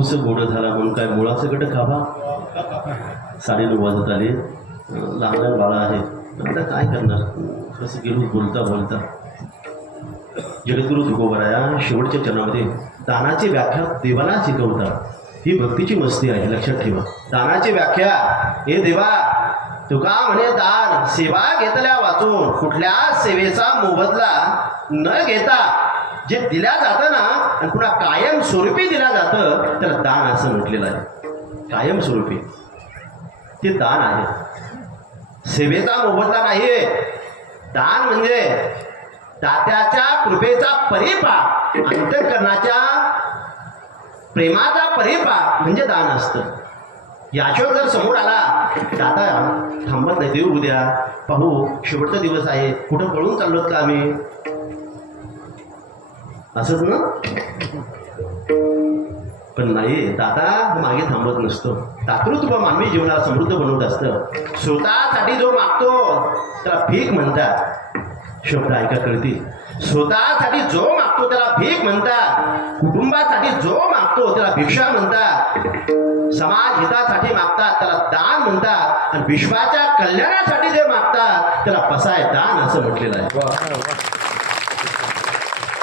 ऊस गोड झाला म्हणून काय मुळासकट खावा. 9:30 वाजत आले. लहान लहान बाळा आहेत. आता काय करणार, कसं गेलो बोलता बोलता. जगद्गुरु तुकोबराया शेवटच्या चरणामध्ये दानाची व्याख्या देवाला शिकवतात. ही भक्तीची मस्ती आहे, लक्षात ठेवा. दानाची व्याख्या, हे देवा तुका म्हणे दान सेवा घेतल्या वाचून, कुठल्या सेवेचा मोबदला न घेता जे दिल्या जातं ना आणि पुन्हा कायम स्वरूपी दिल्या जातं त्याला दान असं म्हटलेलं आहे. कायम स्वरूपी ते दान आहे, सेवेचा मोबदला नाहीये. दान म्हणजे दात्याच्या कृपेचा परिपाक, अंतःकरणाच्या प्रेमाचा परिपाक म्हणजे दान असतं. याशिवाय जर समोर आला दाता थांबत नाही, देऊ उद्या पाहू, शेवटचा दिवस आहे, कुठं पळून चाललोत का आम्ही, असंच ना. पण नाही, दाता मागे थांबत नसतो. दातृत्व मानवी जीवनाला समृद्ध बनवत असतं. स्वतःसाठी जो मागतो त्याला भीक म्हणतात. शब्द ऐका कळती. स्वतःसाठी जो मागतो त्याला भीक म्हणतात. कुटुंबासाठी जो मागतो त्याला भिक्षा म्हणतात. समाज हितासाठी मागतात त्याला दान म्हणतात. आणि विश्वाच्या कल्याणासाठी जे मागतात त्याला पसाय दान असं म्हटलेलं आहे.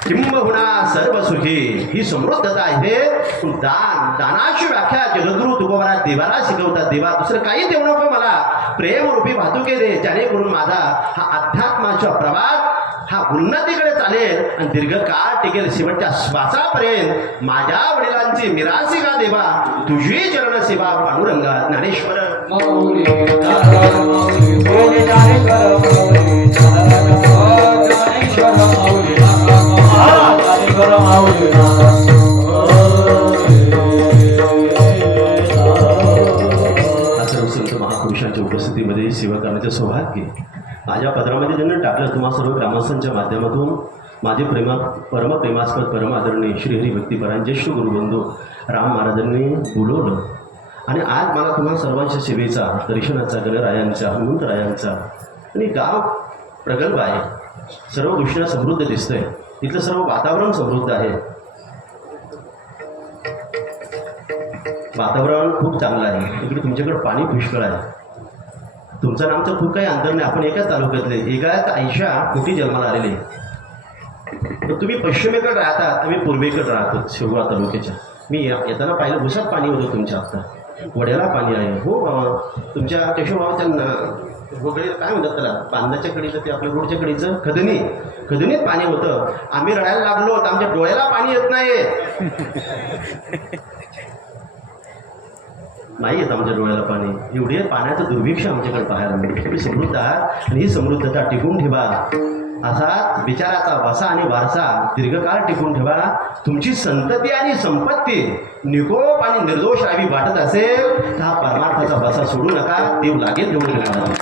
किंबहुना सर्व सुखी ही समृद्धता आहे. दान, दानाची व्याख्या जगद्गुरु तुकोबरा देवाला शिकवतात. देवा दुसरं काही देऊ नको मला, प्रेमरूपी वाहतुके दे, जेणेकरून माझा हा अध्यात्माचा प्रवास हा उन्नतीकडे चालेल आणि दीर्घकाळ टिकेल, शेवटच्या श्वासापर्यंत. माझ्या वडिलांची मिरासिका देवा, तुझी चरण सेवा पांडुरंगा ज्ञानेश्वर. ते सौभाग्य माझ्या पदरामध्ये ज्यांनी टाकलं तुम्हा सर्व ग्रामस्थांच्या माध्यमातून माझे परमप्रेमास्पद परम आदरणीय श्रीहरी भक्तीपरायण ज्येष्ठ गुरुबंधू राम महाराजांनी बोलवलं आणि आज मला तुम्हा सर्वांच्या सेवेचा दर्शनाचा गणरायांचा हनुमंतरायांचा आणि गाव प्रगल्भ आहे, सर्व गोष्टींना समृद्ध दिसतंय, इथलं सर्व वातावरण समृद्ध आहे, वातावरण खूप चांगलं आहे. इकडे तुमच्याकडे पाणी पुष्कळ आहे, तुमचं आणि आमचं खूप काही अंतर नाही, आपण एकाच तालुक्यातले, एकाच 80 कोटी जन्माला आलेले. तर तुम्ही पश्चिमेकडे राहतात, आम्ही पूर्वेकडे राहतो शेवगाव तालुक्याच्या. मी येताना पाहिलं भुसात पाणी होतं तुमच्या आता, वड्याला पाणी आहे. हो बाबा, तुमच्या केशवबाबाच्या वगैरे काय म्हणतात त्याला, बांधाच्या कडीचं ते आपल्या रोडच्या कडीचं खदनीत पाणी होतं. आम्ही रडायला लागलो तर आमच्या डोळ्याला पाणी येत नाही येत आमच्या डोळ्याला पाणी. एवढी पाण्याचं दुर्भिक्ष आमच्याकडे पाहायला मिळते. तुम्ही समृद्ध आहात आणि ही समृद्धता टिकून ठेवा. असा विचाराचा वसा आणि वारसा दीर्घकाळ टिकून ठेवा. तुमची संतती आणि संपत्ती निकोप आणि निर्दोष राहावी वाटत असेल तर हा परमार्थाचा वसा सोडू नका, देव लागेल तेवढं तुम्हाला.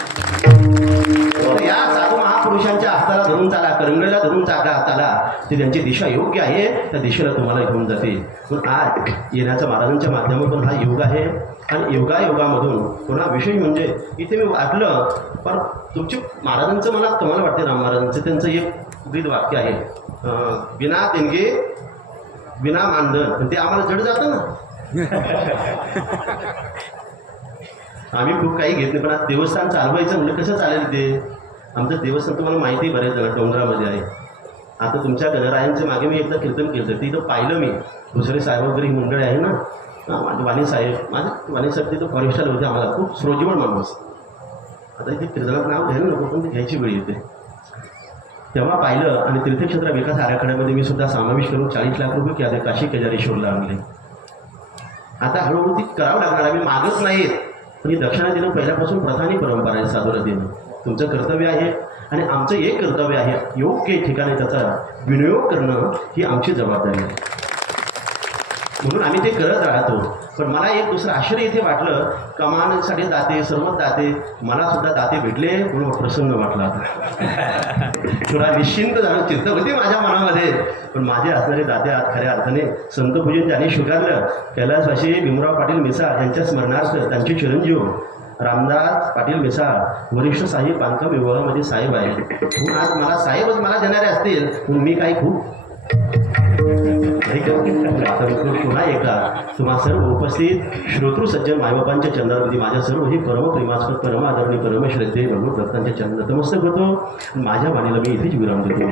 या साधू महापुरुषांच्या हाताला धरून चाला, करंगळीला धरून चाला, ती त्यांची दिशा योग्य आहे, त्या दिशेला तुम्हाला घेऊन जाते. पण आज येण्याच्या महाराजांच्या माध्यमातून हा योग आहे आणि योगामधून पुन्हा विशेष म्हणजे इथे मी वाटलं पण तुमची महाराजांचं मला तुम्हाला वाटते राम महाराजांचं त्यांचं एक ब्रीद वाक्य आहे, बिना देणगे बिना मानधन, पण ते आम्हाला जड जातं ना. आम्ही खूप काही घेत नाही, पण आज देवस्थान चालवायचं म्हणजे कसं चालेल ते. आमचं देवस्थान तुम्हाला माहिती बरेच जण डोंगरामध्ये आहे. आता तुमच्या गणरायांच्या मागे मी एकदा कीर्तन केलं, तिथं पाहिलं मी दुसरे साहेब वगैरे ही मंडळी आहे ना, माझे वाणी साहेब तिथं फॉरेस्टर होते, आम्हाला खूप श्रोजीवळ माणूस. आता इथे कीर्तनात नाव घ्यायला नको, पण ते घ्यायची वेळ येते. तेव्हा पाहिलं आणि तीर्थक्षेत्र विकास आराखड्यामध्ये मी सुद्धा समावेश करून 40 लाख रुपये केले काशी केदारेश्वरला आणले. आता हळूहळू ती करावं लागणार. आम्ही मागत नाहीत, पण ही दक्षिणा देणं पहिल्यापासून प्रथा आणि परंपरा आहे. साधूला देणं तुमचं कर्तव्य आहे आणि आमचं एक कर्तव्य आहे, योग्य ठिकाणी त्याचा विनियोग करणं ही आमची जबाबदारी आहे. म्हणून आम्ही ते करत राहतो. पण मला एक दुसरं आश्चर्य इथे वाटलं, कमानीसाठी दाते सर्वच दाते, मला सुद्धा दाते भेटले म्हणून प्रसन्न वाटला. थोडा निश्चिंत झालं, चिंता होती माझ्या मनामध्ये, पण माझे असणारे दाते आज खऱ्या अर्थाने संतपूजन ज्यांनी स्वीकारलं, कैलासवासी भीमराव पाटील मिसाळ यांच्या स्मरणार्थ त्यांचे चिरंजीव रामदास पाटील मिसाळ वरिष्ठ साहेब बांधकाम विभागामध्ये साहेब आहे. म्हणून आज मला साहेबच मला देणारे असतील म्हणून मी काही खूप आता पुन्हा एकदा तुम्हा सर्व उपस्थित श्रोतृ सज्जन मायबापांच्या चंद्रावरती माझ्या सर्व ही परमप्रेमास्पद परम आदरणीय परमश्रद्धेय भगवत दत्तांच्या चंद्र नतमस्तक होतो. माझ्या वाणीला मी इथेच विराम देतो.